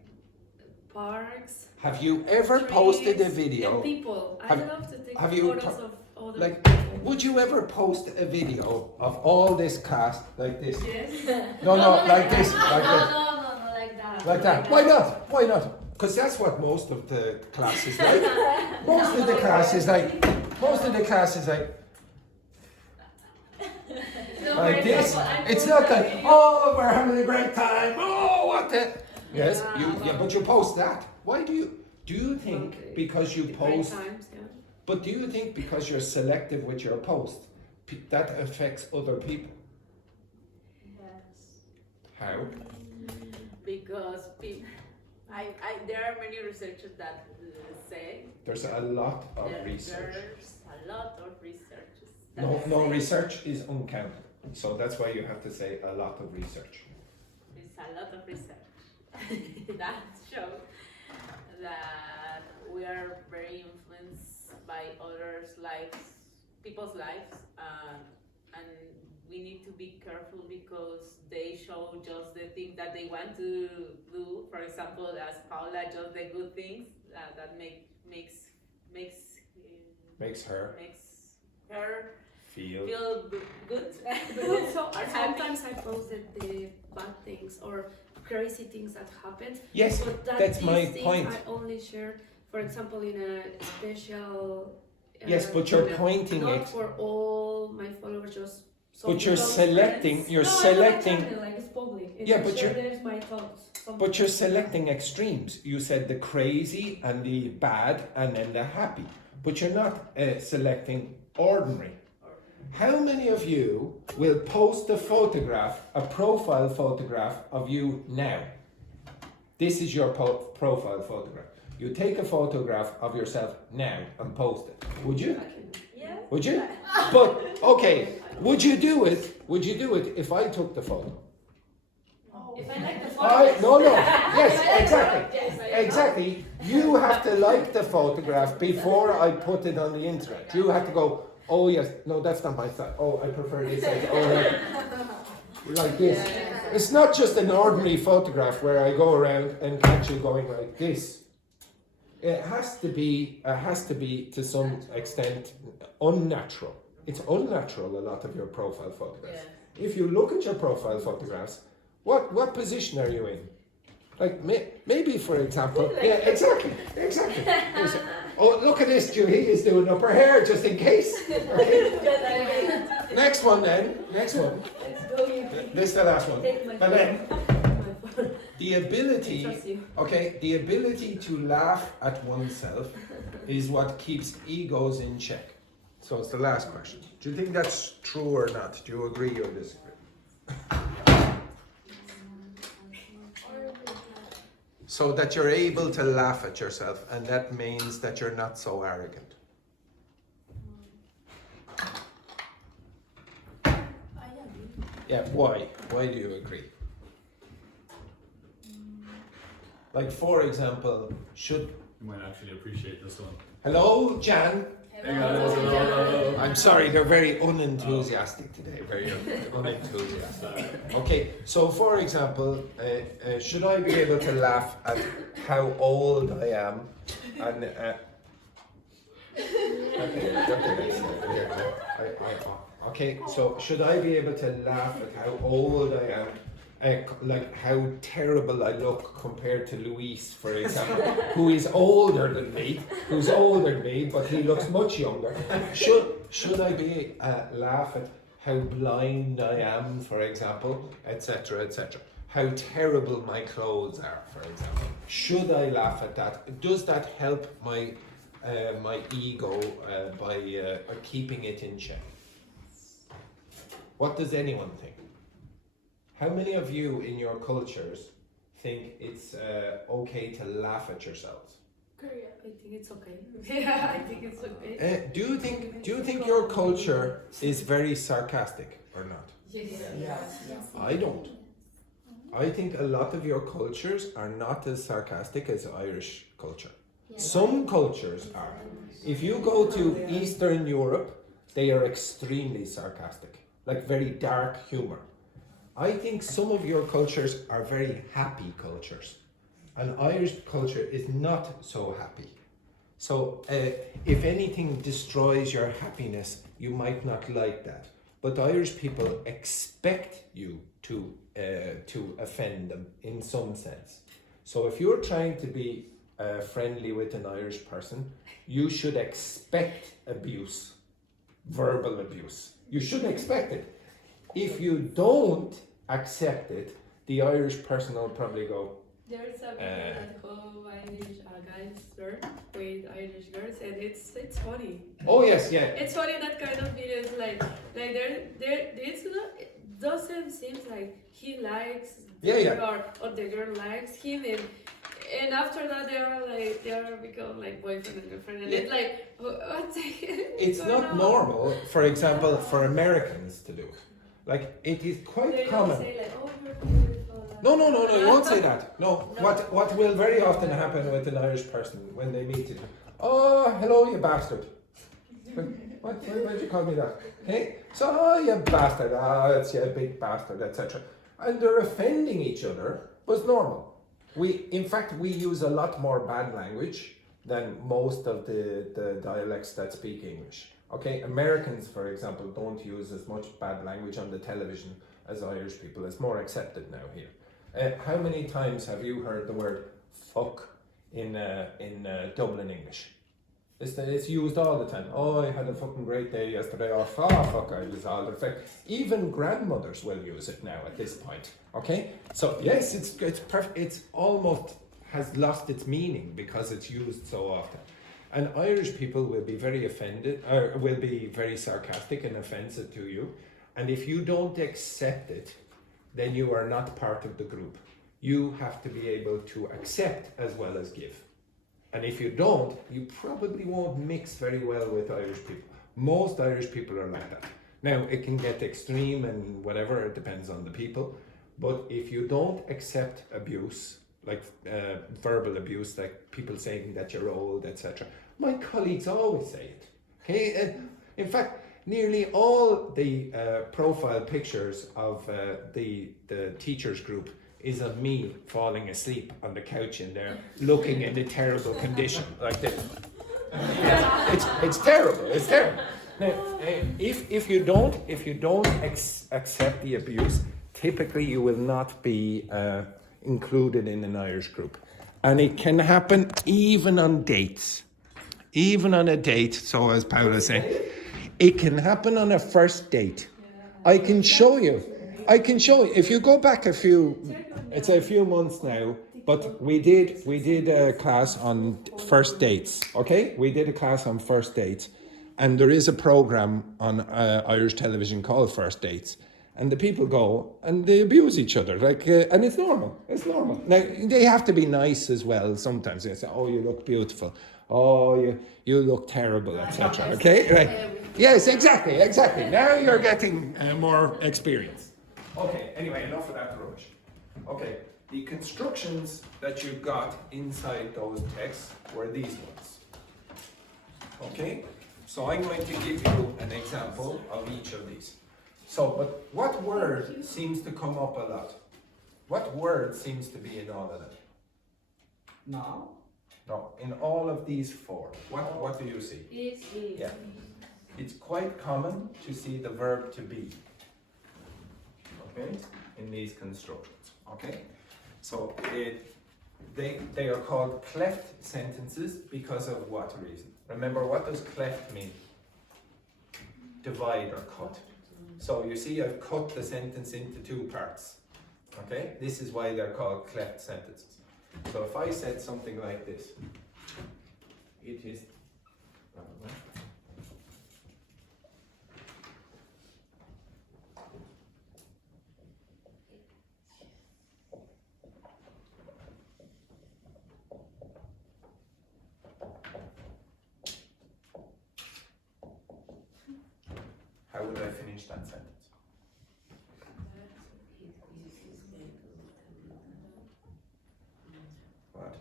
parks. Have you ever trees, posted a video? And people. Have- I love to take have you photos of other like, people. would you ever post a video of all this cast like this? Yes. No, like this, like No, this, no, like that. like that. Why not? Why not? Because that's what most of the class is like. Most of the class is like. No, Like for this. example, I It's post not a like, video- oh, we're having a great time. Oh, what the? Yes, Yeah, but you post that. Why do you think Okay. because you The great post? times, yeah. But do you think because you're selective with your post, that affects other people? Yes. How? Because there are many researchers that say There's a lot of research. there's a lot of researchers. that No say research is uncountable. So that's why you have to say a lot of research. There's a lot of research that shows that we are very influenced by others' lives, people's lives, and we need to be careful because they show just the things that they want to do. For example, as Paula, just the good things that makes Her her feel. feel good. So Or happy. sometimes I posted the bad things or crazy things that happened. Yes, But that's these my things point. I only share, for example, in a special. Yes, but you're channel. pointing Not it. for all my followers, just. some But you're close selecting. friends. You're No, selecting. I know my channel, like it's public. It's Yeah, but share you're- there's my thoughts. But you're selecting extremes. You said the crazy and the bad, and then the happy. But you're not selecting ordinary. How many of you will post a photograph, a profile photograph of you now? This is your profile photograph. You take a photograph of yourself now and post it. Would you? Yeah. Would you? But okay, would you do it? Would you do it if I took the photo? If I like the photo. No. Yes, exactly. Exactly. You have to like the photograph before I put it on the internet. You have to go, oh yes, no, that's not my style. Oh, I prefer this. Like this. It's not just an ordinary photograph where I go around and catch you going like this. It has to be to some extent unnatural. It's unnatural, a lot of your profile photographs. If you look at your profile photographs, what position are you in? Like maybe, for example, yeah, exactly. Oh, look at this, Julie is doing up her hair just in case. Okay. Next one. Let's go. This is the last one. Take my And then phone. the ability, Trust you. okay, the ability to laugh at oneself is what keeps egos in check. So it's the last question. Do you think that's true or not? Do you agree or disagree? So that you're able to laugh at yourself, and that means that you're not so arrogant. Yeah, why? Why do you agree? Like, for example, should... You might actually appreciate this one. Hello, Jan. Hey guys, hello. I'm sorry, they're very unenthusiastic today. Very unenthusiastic. Okay, so for example, should I be able to laugh at how old I am? And okay, so should I be able to laugh at how old I am? Like how terrible I look compared to Luis, for example, who is older than me, but he looks much younger. Should I be laugh at how blind I am, for example, etc., etc. How terrible my clothes are, for example. Should I laugh at that? Does that help my my ego by keeping it in check? What does anyone think? How many of you in your cultures think it's okay to laugh at yourselves? Korea. I think it's okay. Yeah, I think it's okay. Do you think your culture is very sarcastic or not? Yes. I don't. I think a lot of your cultures are not as sarcastic as Irish culture. Some cultures are. If you go to Eastern Europe, they are extremely sarcastic, like very dark humor. I think some of your cultures are very happy cultures, and Irish culture is not so happy. So if anything destroys your happiness, you might not like that. But Irish people expect you to offend them in some sense. So if you're trying to be friendly with an Irish person, you should expect abuse, verbal abuse. You should expect it. If you don't accept it, the Irish person will probably go, There's a video that how Irish guys flirt with Irish girls, and it's funny. oh yes, yeah. It's funny that kind of videos like it's not, it doesn't seem like he likes the Yeah, yeah. girl or the girl likes him, and and after that they are become like boyfriend and girlfriend, and it's like what's It's not normal, for example, for Americans to do. Like, it is quite They common. say like, oh, you're beautiful. No, you won't say that. No. What will very often happen with an Irish person when they meet you? Oh, hello, you bastard. Why did you call me that? Hey, so, oh, you bastard, that's you big bastard, etc. And they're offending each other was normal. In fact, we use a lot more bad language than most of the dialects that speak English. Okay, Americans, for example, don't use as much bad language on the television as Irish people. It's more accepted now here. How many times have you heard the word fuck in Dublin English? It's used all the time. Oh, I had a fucking great day yesterday off. Oh, fuck, I was all perfect. Even grandmothers will use it now at this point. Okay? So, yes, it's perfect. It's almost has lost its meaning because it's used so often. And Irish people will be very offended, or will be very sarcastic and offensive to you. And if you don't accept it, then you are not part of the group. You have to be able to accept as well as give. And if you don't, you probably won't mix very well with Irish people. Most Irish people are like that. Now, it can get extreme and whatever, it depends on the people. But if you don't accept abuse, like verbal abuse, like people saying that you're old, etc. My colleagues always say it. Okay, in fact, nearly all the profile pictures of the teachers group is of me falling asleep on the couch in there, looking in a terrible condition like this. It's terrible. It's terrible. Now, if you don't accept the abuse, typically you will not be included in an Irish group, and it can happen even on dates, even on a date. So as Paula said, it can happen on a first date. I can show you. If you go back a few months now, but we did a class on first dates. Okay, we did a class on first dates, and there is a program on Irish television called First Dates. And the people go and they abuse each other, and it's normal. It's normal. Now they have to be nice as well. Sometimes they say, "Oh, you look beautiful. Oh, you look terrible," etc. Okay, right? Yes, exactly. Now you're getting more experience. Okay. Anyway, enough of that rubbish. Okay, the constructions that you got inside those texts were these ones. Okay, so I'm going to give you an example of each of these. So, but what word seems to come up a lot? What word seems to be in all of them? Now? No, in all of these four. What do you see? Yeah. It's quite common to see the verb to be. Okay? In these constructions. Okay? So they are called cleft sentences because of what reason? Remember, what does cleft mean? Divide or cut. So you see, I've cut the sentence into two parts. Okay? This is why they're called cleft sentences. So if I said something like this, it is. How would I finish that sentence? What?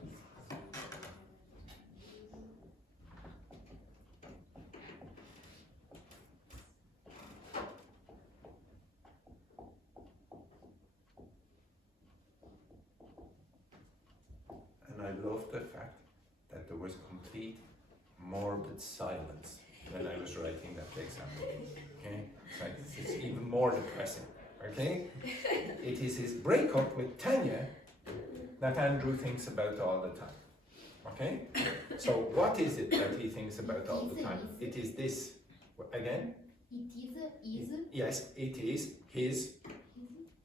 And I love the fact that there was complete morbid silence when I was writing that example. Okay? It's like, it's even more depressing. Okay? It is his breakup with Tanya that Andrew thinks about all the time. Okay? So what is it that he thinks about all the time? It is this. Again? Yes, it is his.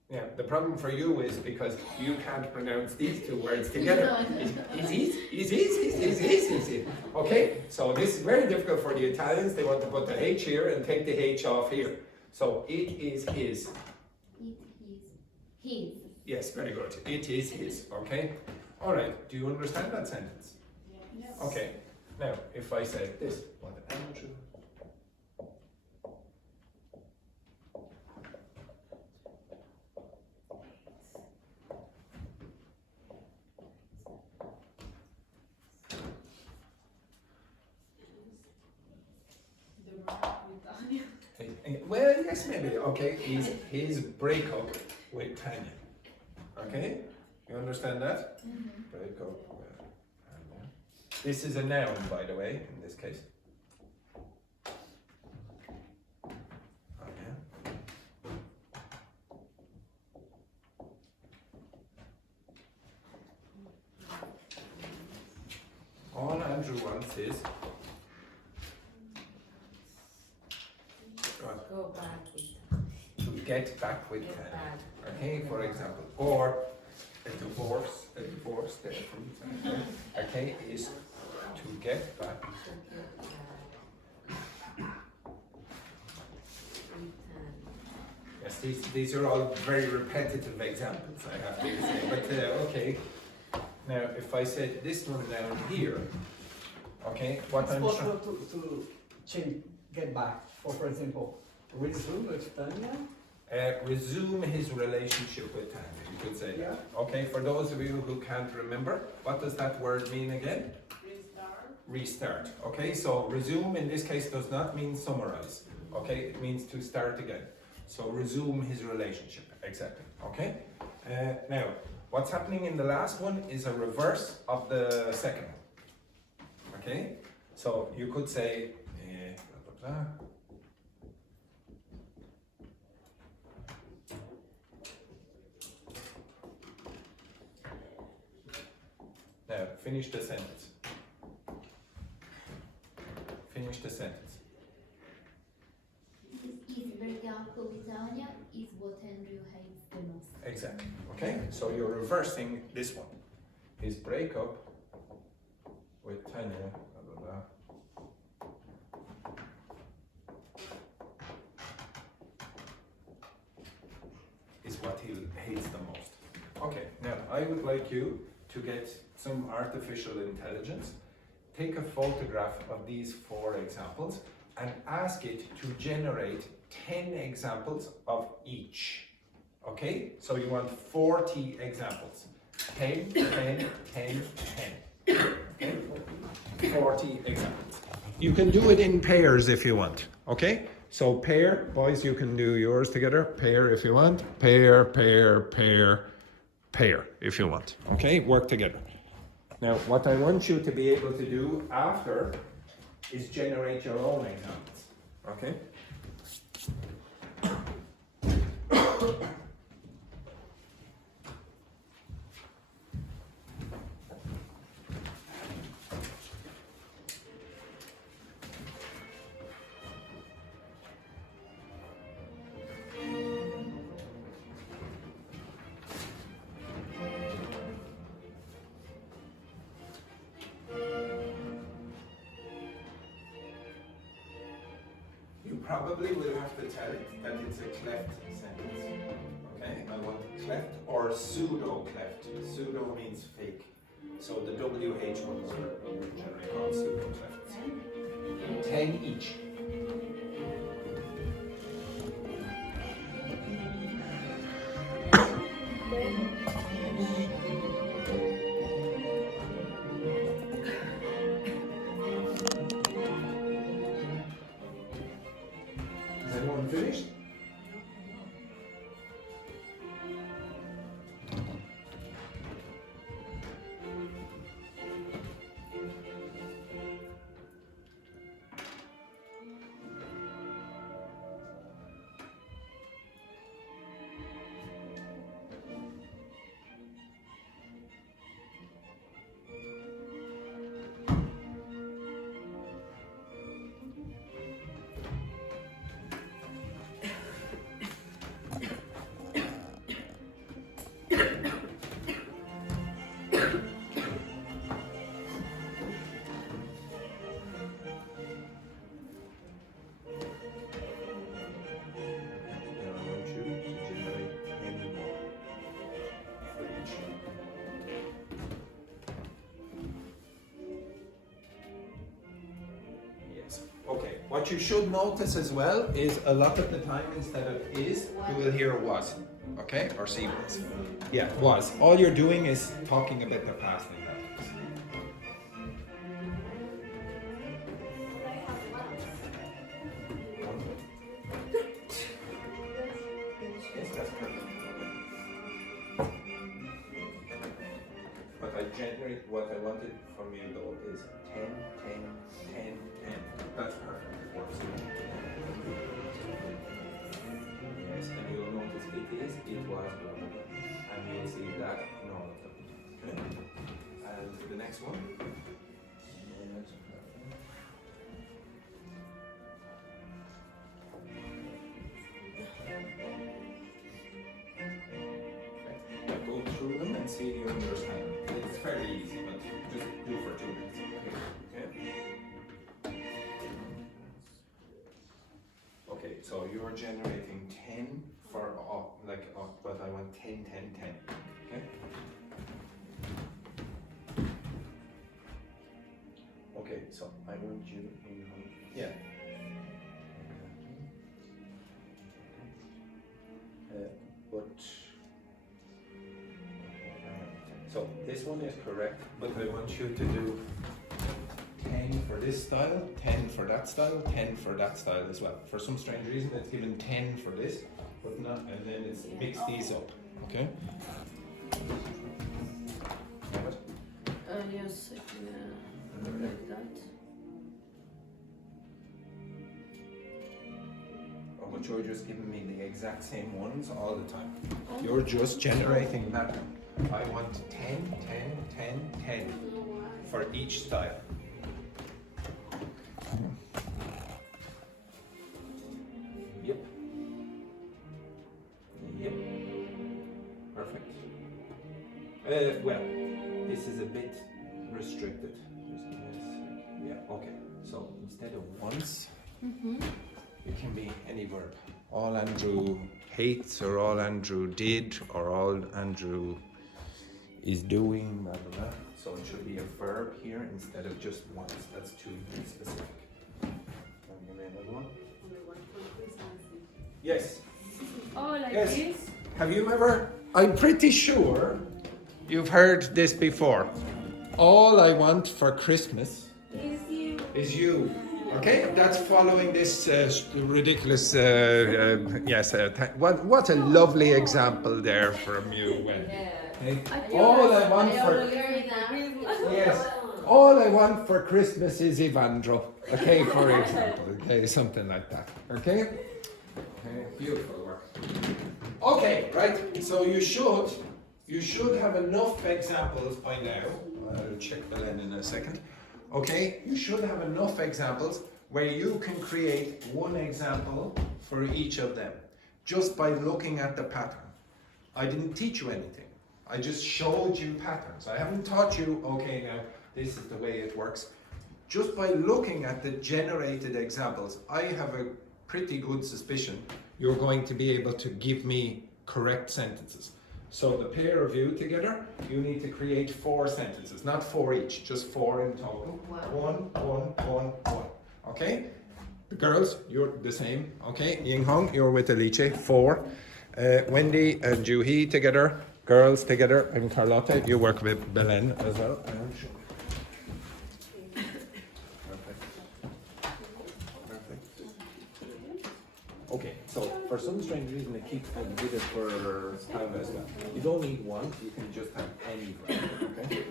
Yeah, the problem for you is because you can't pronounce these two words together. Is. Okay, so this is very difficult for the Italians. They want to put the H here and take the H off here. So it is his. His. Yes, very good. It is his. Okay. All right, do you understand that sentence? Yes. Okay, now if I say this, what Andrew. The work with Anya. Well, yes, maybe. Okay, his breakup with Tanya. Okay, you understand that? Breakup with Tanya. This is a noun, by the way, in this case. Okay. All Andrew wants is Go back with to get back with Get Tanya. back. Okay, for example, or a divorce there from Tanya, okay, is to get back. to get back. Return. Yes, these are all very repetitive examples, I have to say, but okay. Now, if I said this one down here, okay, what It's I'm possible to change, get back. For example, resume with Tanya. resume his relationship with Tanya, you could say that. Okay, for those of you who can't remember, what does that word mean again? Restart. Okay, so resume in this case does not mean summarize. Okay, it means to start again. So resume his relationship, exactly. Okay, now what's happening in the last one is a reverse of the second one. Okay, so you could say, blah, blah, blah. Now, finish the sentence. Finish the sentence. His breakup with Tanya is what Andrew hates the most. Exactly. Okay, so you're reversing this one. His breakup with Tanya, blah, blah, blah. Is what he hates the most. Okay, now I would like you to get some artificial intelligence, take a photograph of these 4 examples and ask it to generate 10 examples of each. Okay, so you want 40 examples. 10, 10, 10, 10. Okay? 40 examples. You can do it in pairs if you want. Okay? So pair, boys, you can do yours together. Pair if you want. Pair, pair, pair, pair if you want. Okay? Work together. Now, what I want you to be able to do after is generate your own examples. Okay? You probably will have to tell it that it's a cleft sentence. Okay, I want cleft or pseudo-cleft. Pseudo means fake. So the WH ones are generally called pseudo-clefts. 10 each. Is everyone finished? What you should notice as well is a lot of the time instead of is, you will hear was. Okay? Or see was. Yeah, was. All you're doing is talking about the past in that case. Yes, that's perfect. But I generate what I wanted from you though is 10, 10, 10, 10. That's perfect. It works. Yes, and you'll notice it is, it was, blah, blah, blah. And you'll see that in all of them. Okay? And the next one. Go through them and see if you understand. It's fairly easy, but just do for 2 minutes. Okay? Okay, so you're generating 10 for but I want 10, 10, 10. Okay? Okay, so I want you in yeah. But so this one is correct, but I want you to do 10 for this style, 10 for that style, 10 for that style as well. For some strange reason, it's given 10 for this, but not, and then it's mixed these up. Okay? Yes, like that. Oh, but you're just giving me the exact same ones all the time. You're just generating that one. I want 10, 10, 10, 10 for each style. Yep. Yep. Perfect. Well, this is a bit restricted. Just give me a sec. Yeah, okay. So instead of once, it can be any verb. All Andrew hates, or all Andrew did, or all Andrew is doing, blah, blah, blah. So it should be a verb here instead of just once. That's too specific. Give me another one. Yes. Oh, like Yes. this? Have you ever? I'm pretty sure you've heard this before. All I want for Christmas is you. Okay, that's following this ridiculous. What a lovely example there from you. Okay? All I want for yes, all I want for Christmas is Ivandro. Okay, for example. Okay, something like that. Okay. Okay, beautiful work. Okay, right. So you should have enough examples by now. I'll check the line in a second. Okay, you should have enough examples where you can create one example for each of them just by looking at the pattern. I didn't teach you anything. I just showed you patterns. I haven't taught you, okay, now this is the way it works. Just by looking at the generated examples, I have a pretty good suspicion you're going to be able to give me correct sentences. So the pair of you together, you need to create 4 sentences, not 4 each, just 4 in total. 1, 1, 1, 1. Okay? The girls, you're the same. Okay? Ying Hong, you're with Alice, 4. Wendy and Juhi together, girls together, and Carlotta, you work with Belen as well. Perfect. Okay, so for some strange reason it keeps on did it for time as well. You don't need one, you can just have any verb, okay?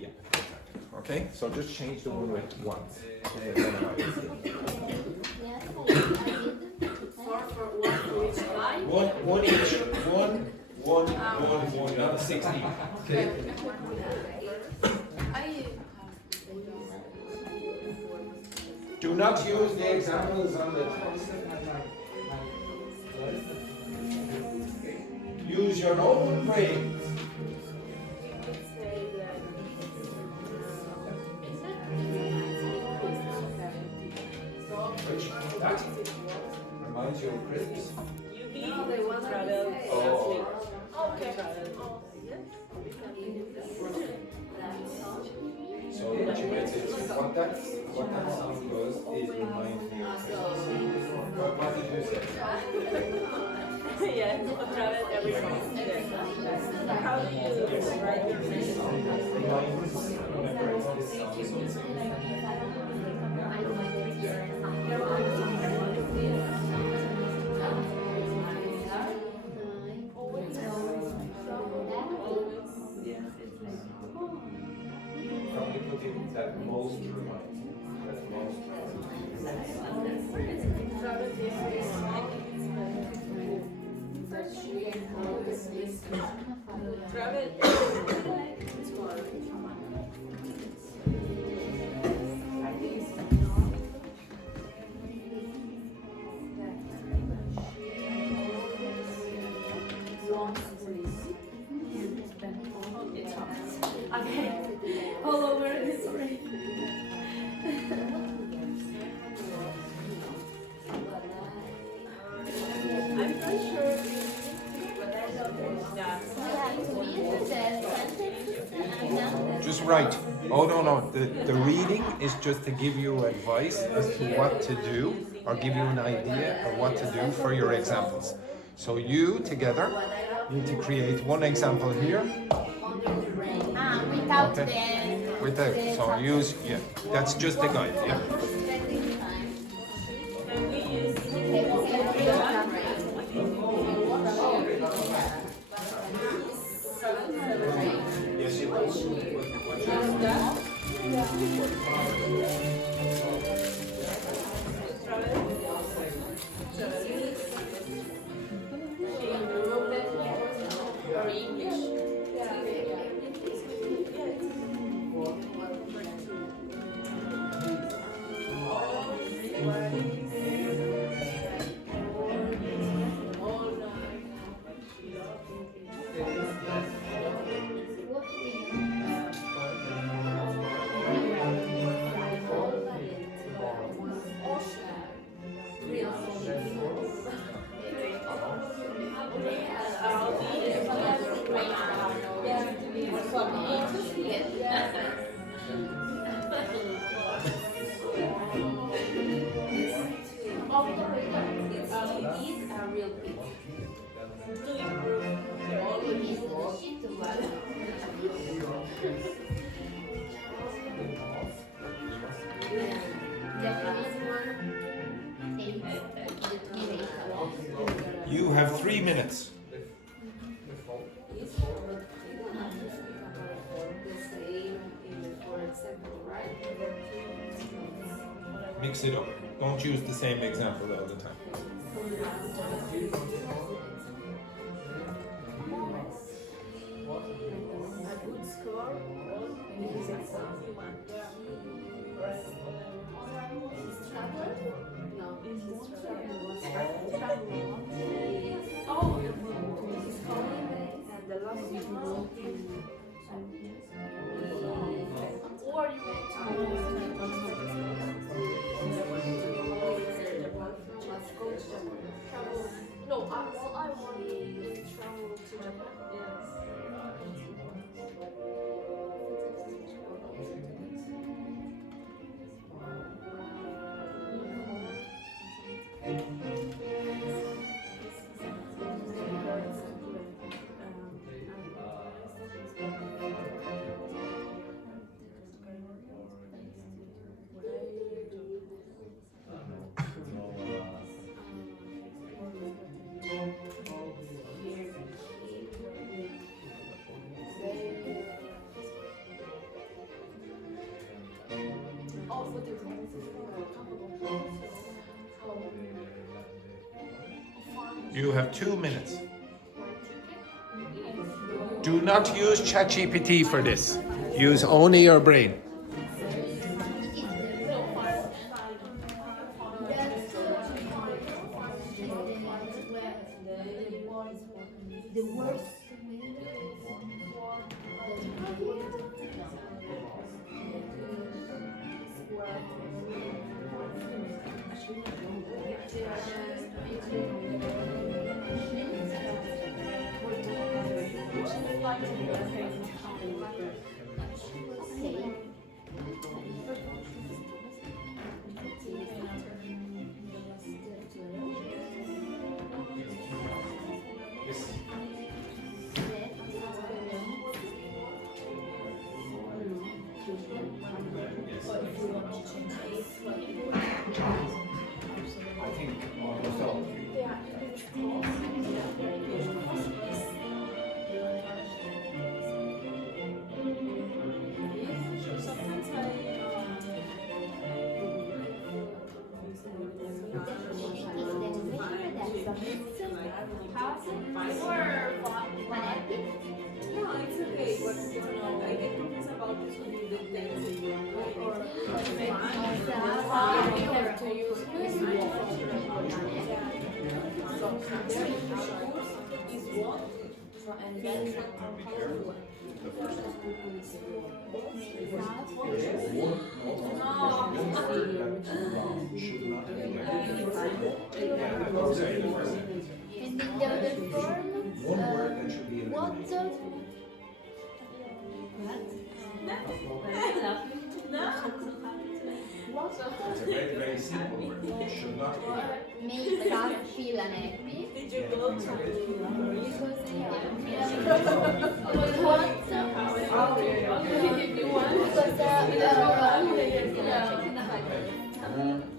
Yeah, exactly. Okay, so just change the one with once. One each. One, not 16. Okay. Do not use the examples on the text. Use your own brains. That reminds you of Christmas. Oh. Okay. Oh, So what you might say is what that sound does is remind me of what did you say? Yes, travel everyone. Yes. How do you write your name? Reminds whenever it sounds something. Probably putting that most reminds me. That most Okay. All over this already. I'm not sure, but I love Just write. Oh no. The reading is just to give you advice as to what to do or give you an idea of what to do for your examples. So you together need to create one example here. Without Okay. Without. So use that's just a guide, yeah. Can we use Yes, you will. You have 3 minutes. Mix it up. Don't use the same example all the time. No, I want to travel to Japan. You have 2 minutes. Do not use ChatGPT for this. Use only your brain. The worst way. I think almost all. No, it's okay. But I get confused about this one with the things that you have to use is what? and then And in the other form, One word that should be water. It's a very, very simple word. It should not be. Make us feel unhappy. Did you go to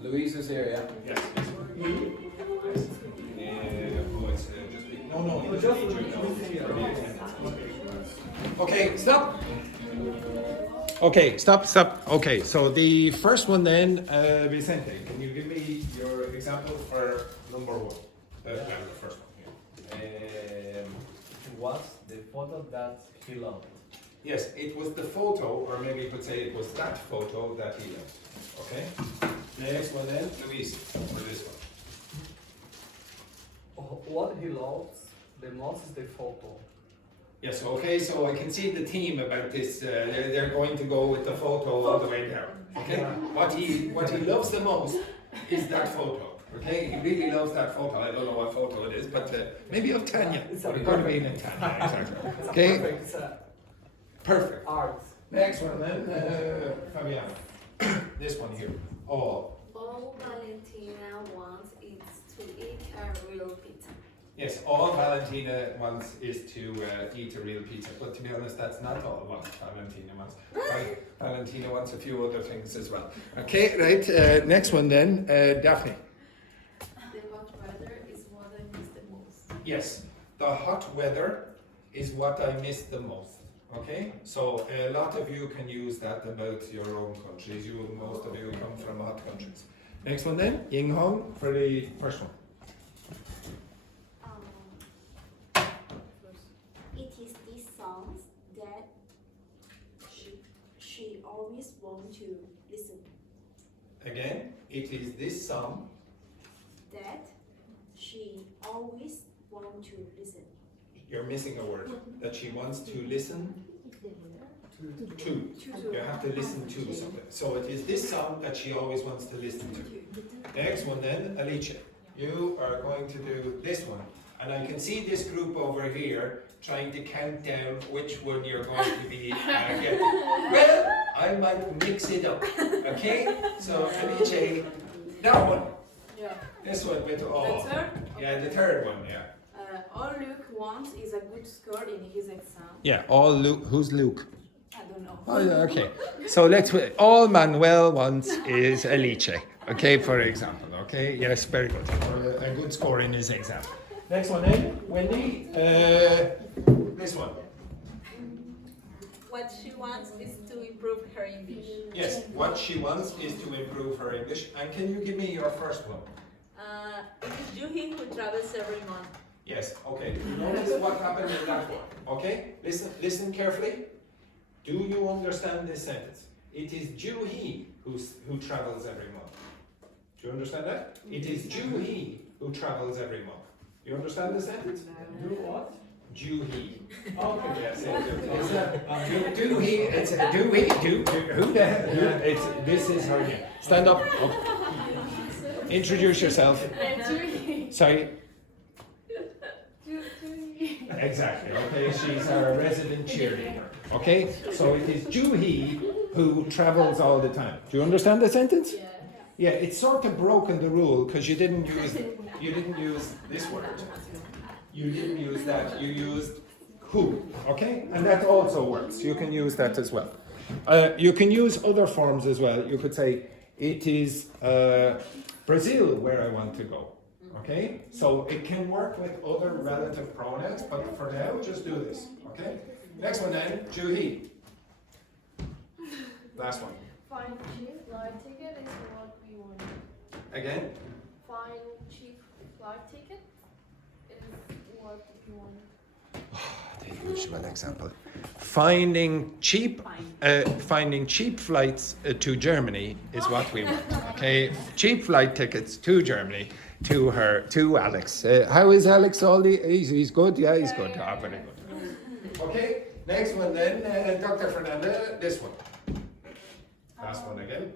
Louisa's area. Yes. Oh, it's just be, no, it's Just okay, stop. Okay, stop. Okay, so the first one then, Vicente, can you give me your example for number one? The first one. Yeah. Was the photo that he loved. Yes, it was the photo, or maybe you could say it was that photo that he loved. Okay? Next one then, Luis, for this one. What he loves the most is the photo. Yes, okay, so I can see the team about this. They're going to go with the photo all the way down. Okay? What he loves the most is that photo. Okay? He really loves that photo. I don't know what photo it is, but maybe of Tanya. It's It a could have been in Tanya, exactly. It's a Okay? perfect, it's a Perfect. art. Next one then, Fabiana. This one here. All. All Valentina wants is to eat a real pizza. Yes, all Valentina wants is to eat a real pizza. But to be honest, that's not all what Valentina wants. Right? Valentina wants a few other things as well. Okay, right. Next one then, Daphne. The hot weather is what I miss the most. Yes, the hot weather is what I miss the most. Okay, so a lot of you can use that about your own countries. Most of you come from hot countries. Next one then, Ying Hong for the first one. It is these songs that she always wants to listen. Again, it is this song. That she always wants to listen. You're missing a word. That she wants to listen to. You have to listen to something. So it is this song that she always wants to listen to. Next one then, Alicia. You are going to do this one. And I can see this group over here trying to count down which one you're going to be getting. Well, I might mix it up. Okay? So Alicia, that one. Yeah. This one with all. The third? Yeah, the third one, yeah. All Luke wants is a good score in his exam. Yeah, all Luke. Who's Luke? I don't know. Oh, yeah, okay. So all Manuel wants is Alice. Okay, for example. Okay, yes, very good. A good score in his exam. Next one in, Wendy. This one. what she wants is to improve her English. Yes, what she wants is to improve her English. And can you give me your first one? It is Juhi who travels every month. Yes, okay. Notice what happened in that one. Okay, listen carefully. Do you understand this sentence? It is Juhi who travels every month. Do you understand that? It is Juhi who travels every month. You understand the sentence? Do what? Juhi. Okay. Yes, do he? It's do we? Do who the hell? It's this is her name. Stand up. Introduce yourself. Sorry. Exactly, okay, she's our resident cheerleader, okay? So it is Juhi who travels all the time. Do you understand the sentence? Yeah. Yeah, it's sort of broken the rule because you didn't use this word. You didn't use that, you used who, okay? And that also works, you can use that as well. You can use other forms as well. You could say, it is Brazil where I want to go. Okay? So it can work with other relative pronouns, but for now, just do this. Okay? Next one then, Juhi. Last one. Find cheap flight ticket is what we want. Again? Find cheap flight ticket is what we want. The usual example. Finding cheap flights to Germany is what we want. Okay? Cheap flight tickets to Germany. To Alex. How is Alex? He's good? Yeah, he's good. Ah, very good. Okay, next one then, Dr. Fernanda, this one. Last one again.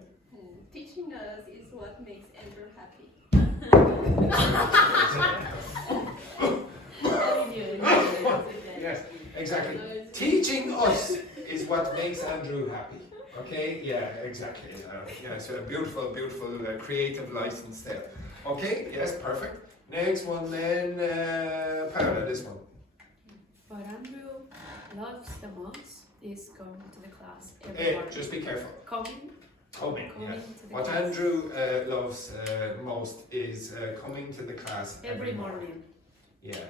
Teaching us is what makes Andrew happy. Yes, exactly. Teaching us is what makes Andrew happy. Okay, yeah, exactly. Yeah, so a beautiful, creative license there. Okay, yes, perfect. Next one then, Paola, this one. What Andrew loves the most is going to the class every morning. Just be careful. Coming Coming, yeah. to the What class Andrew loves most is coming to the class every morning. Yeah,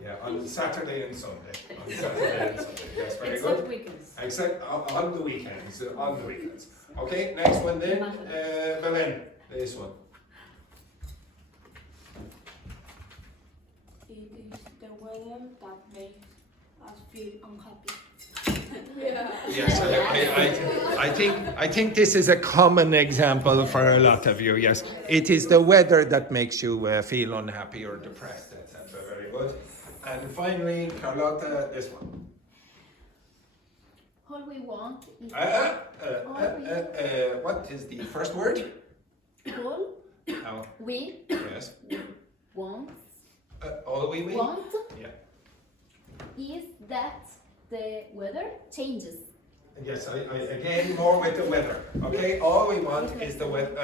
yeah, on Saturday and Sunday. On Saturday and Sunday, yes, very Except good. weekends. Except on the weekends, Okay, next one then, Belen, this one. It is the weather that makes us feel unhappy. Yeah. Yes, I think this is a common example for a lot of you. Yes, it is the weather that makes you feel unhappy or depressed, etc. Very good. And finally, Carlotta, this one. All we want is What is the first word? all Oh, we yes. want All we want Yeah. is that the weather changes. Yes, I again more with the weather. Okay, all we want is the weather.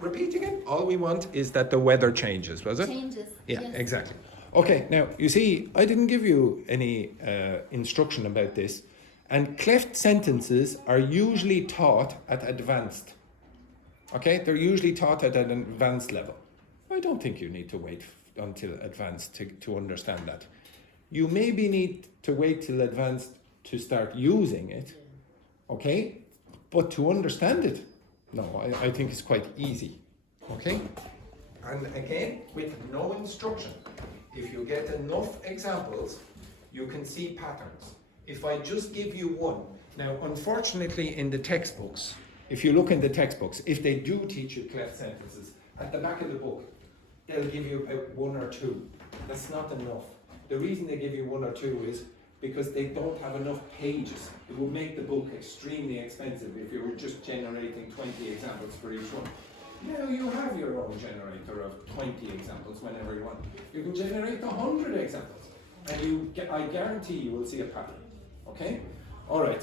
Repeat again. All we want is that the weather changes. Was it? Changes. Yeah, yes. exactly. Okay, now you see, I didn't give you any instruction about this, and cleft sentences are usually taught at advanced. Okay, they're usually taught at an advanced level. I don't think you need to wait until advanced to understand that. You maybe need to wait till advanced to start using it, okay? But to understand it, no, I think it's quite easy, okay? And again, with no instruction, if you get enough examples, you can see patterns. If I just give you one, now unfortunately in the textbooks, if you look in the textbooks, if they do teach you cleft sentences, at the back of the book, they'll give you about one or two. That's not enough. The reason they give you one or two is because they don't have enough pages. It would make the book extremely expensive if you were just generating 20 examples for each one. Now you have your own generator of 20 examples whenever you want. You can generate 100 examples, and I guarantee you will see a pattern. Okay? All right.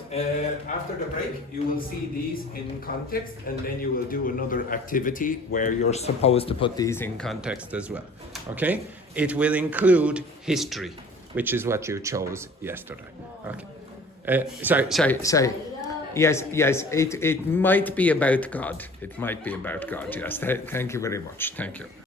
After the break, you will see these in context, and then you will do another activity where you're supposed to put these in context as well. Okay? It will include history, which is what you chose yesterday. Okay. Sorry. Yes, it might be about God. It might be about God, yes. Thank you very much. Thank you.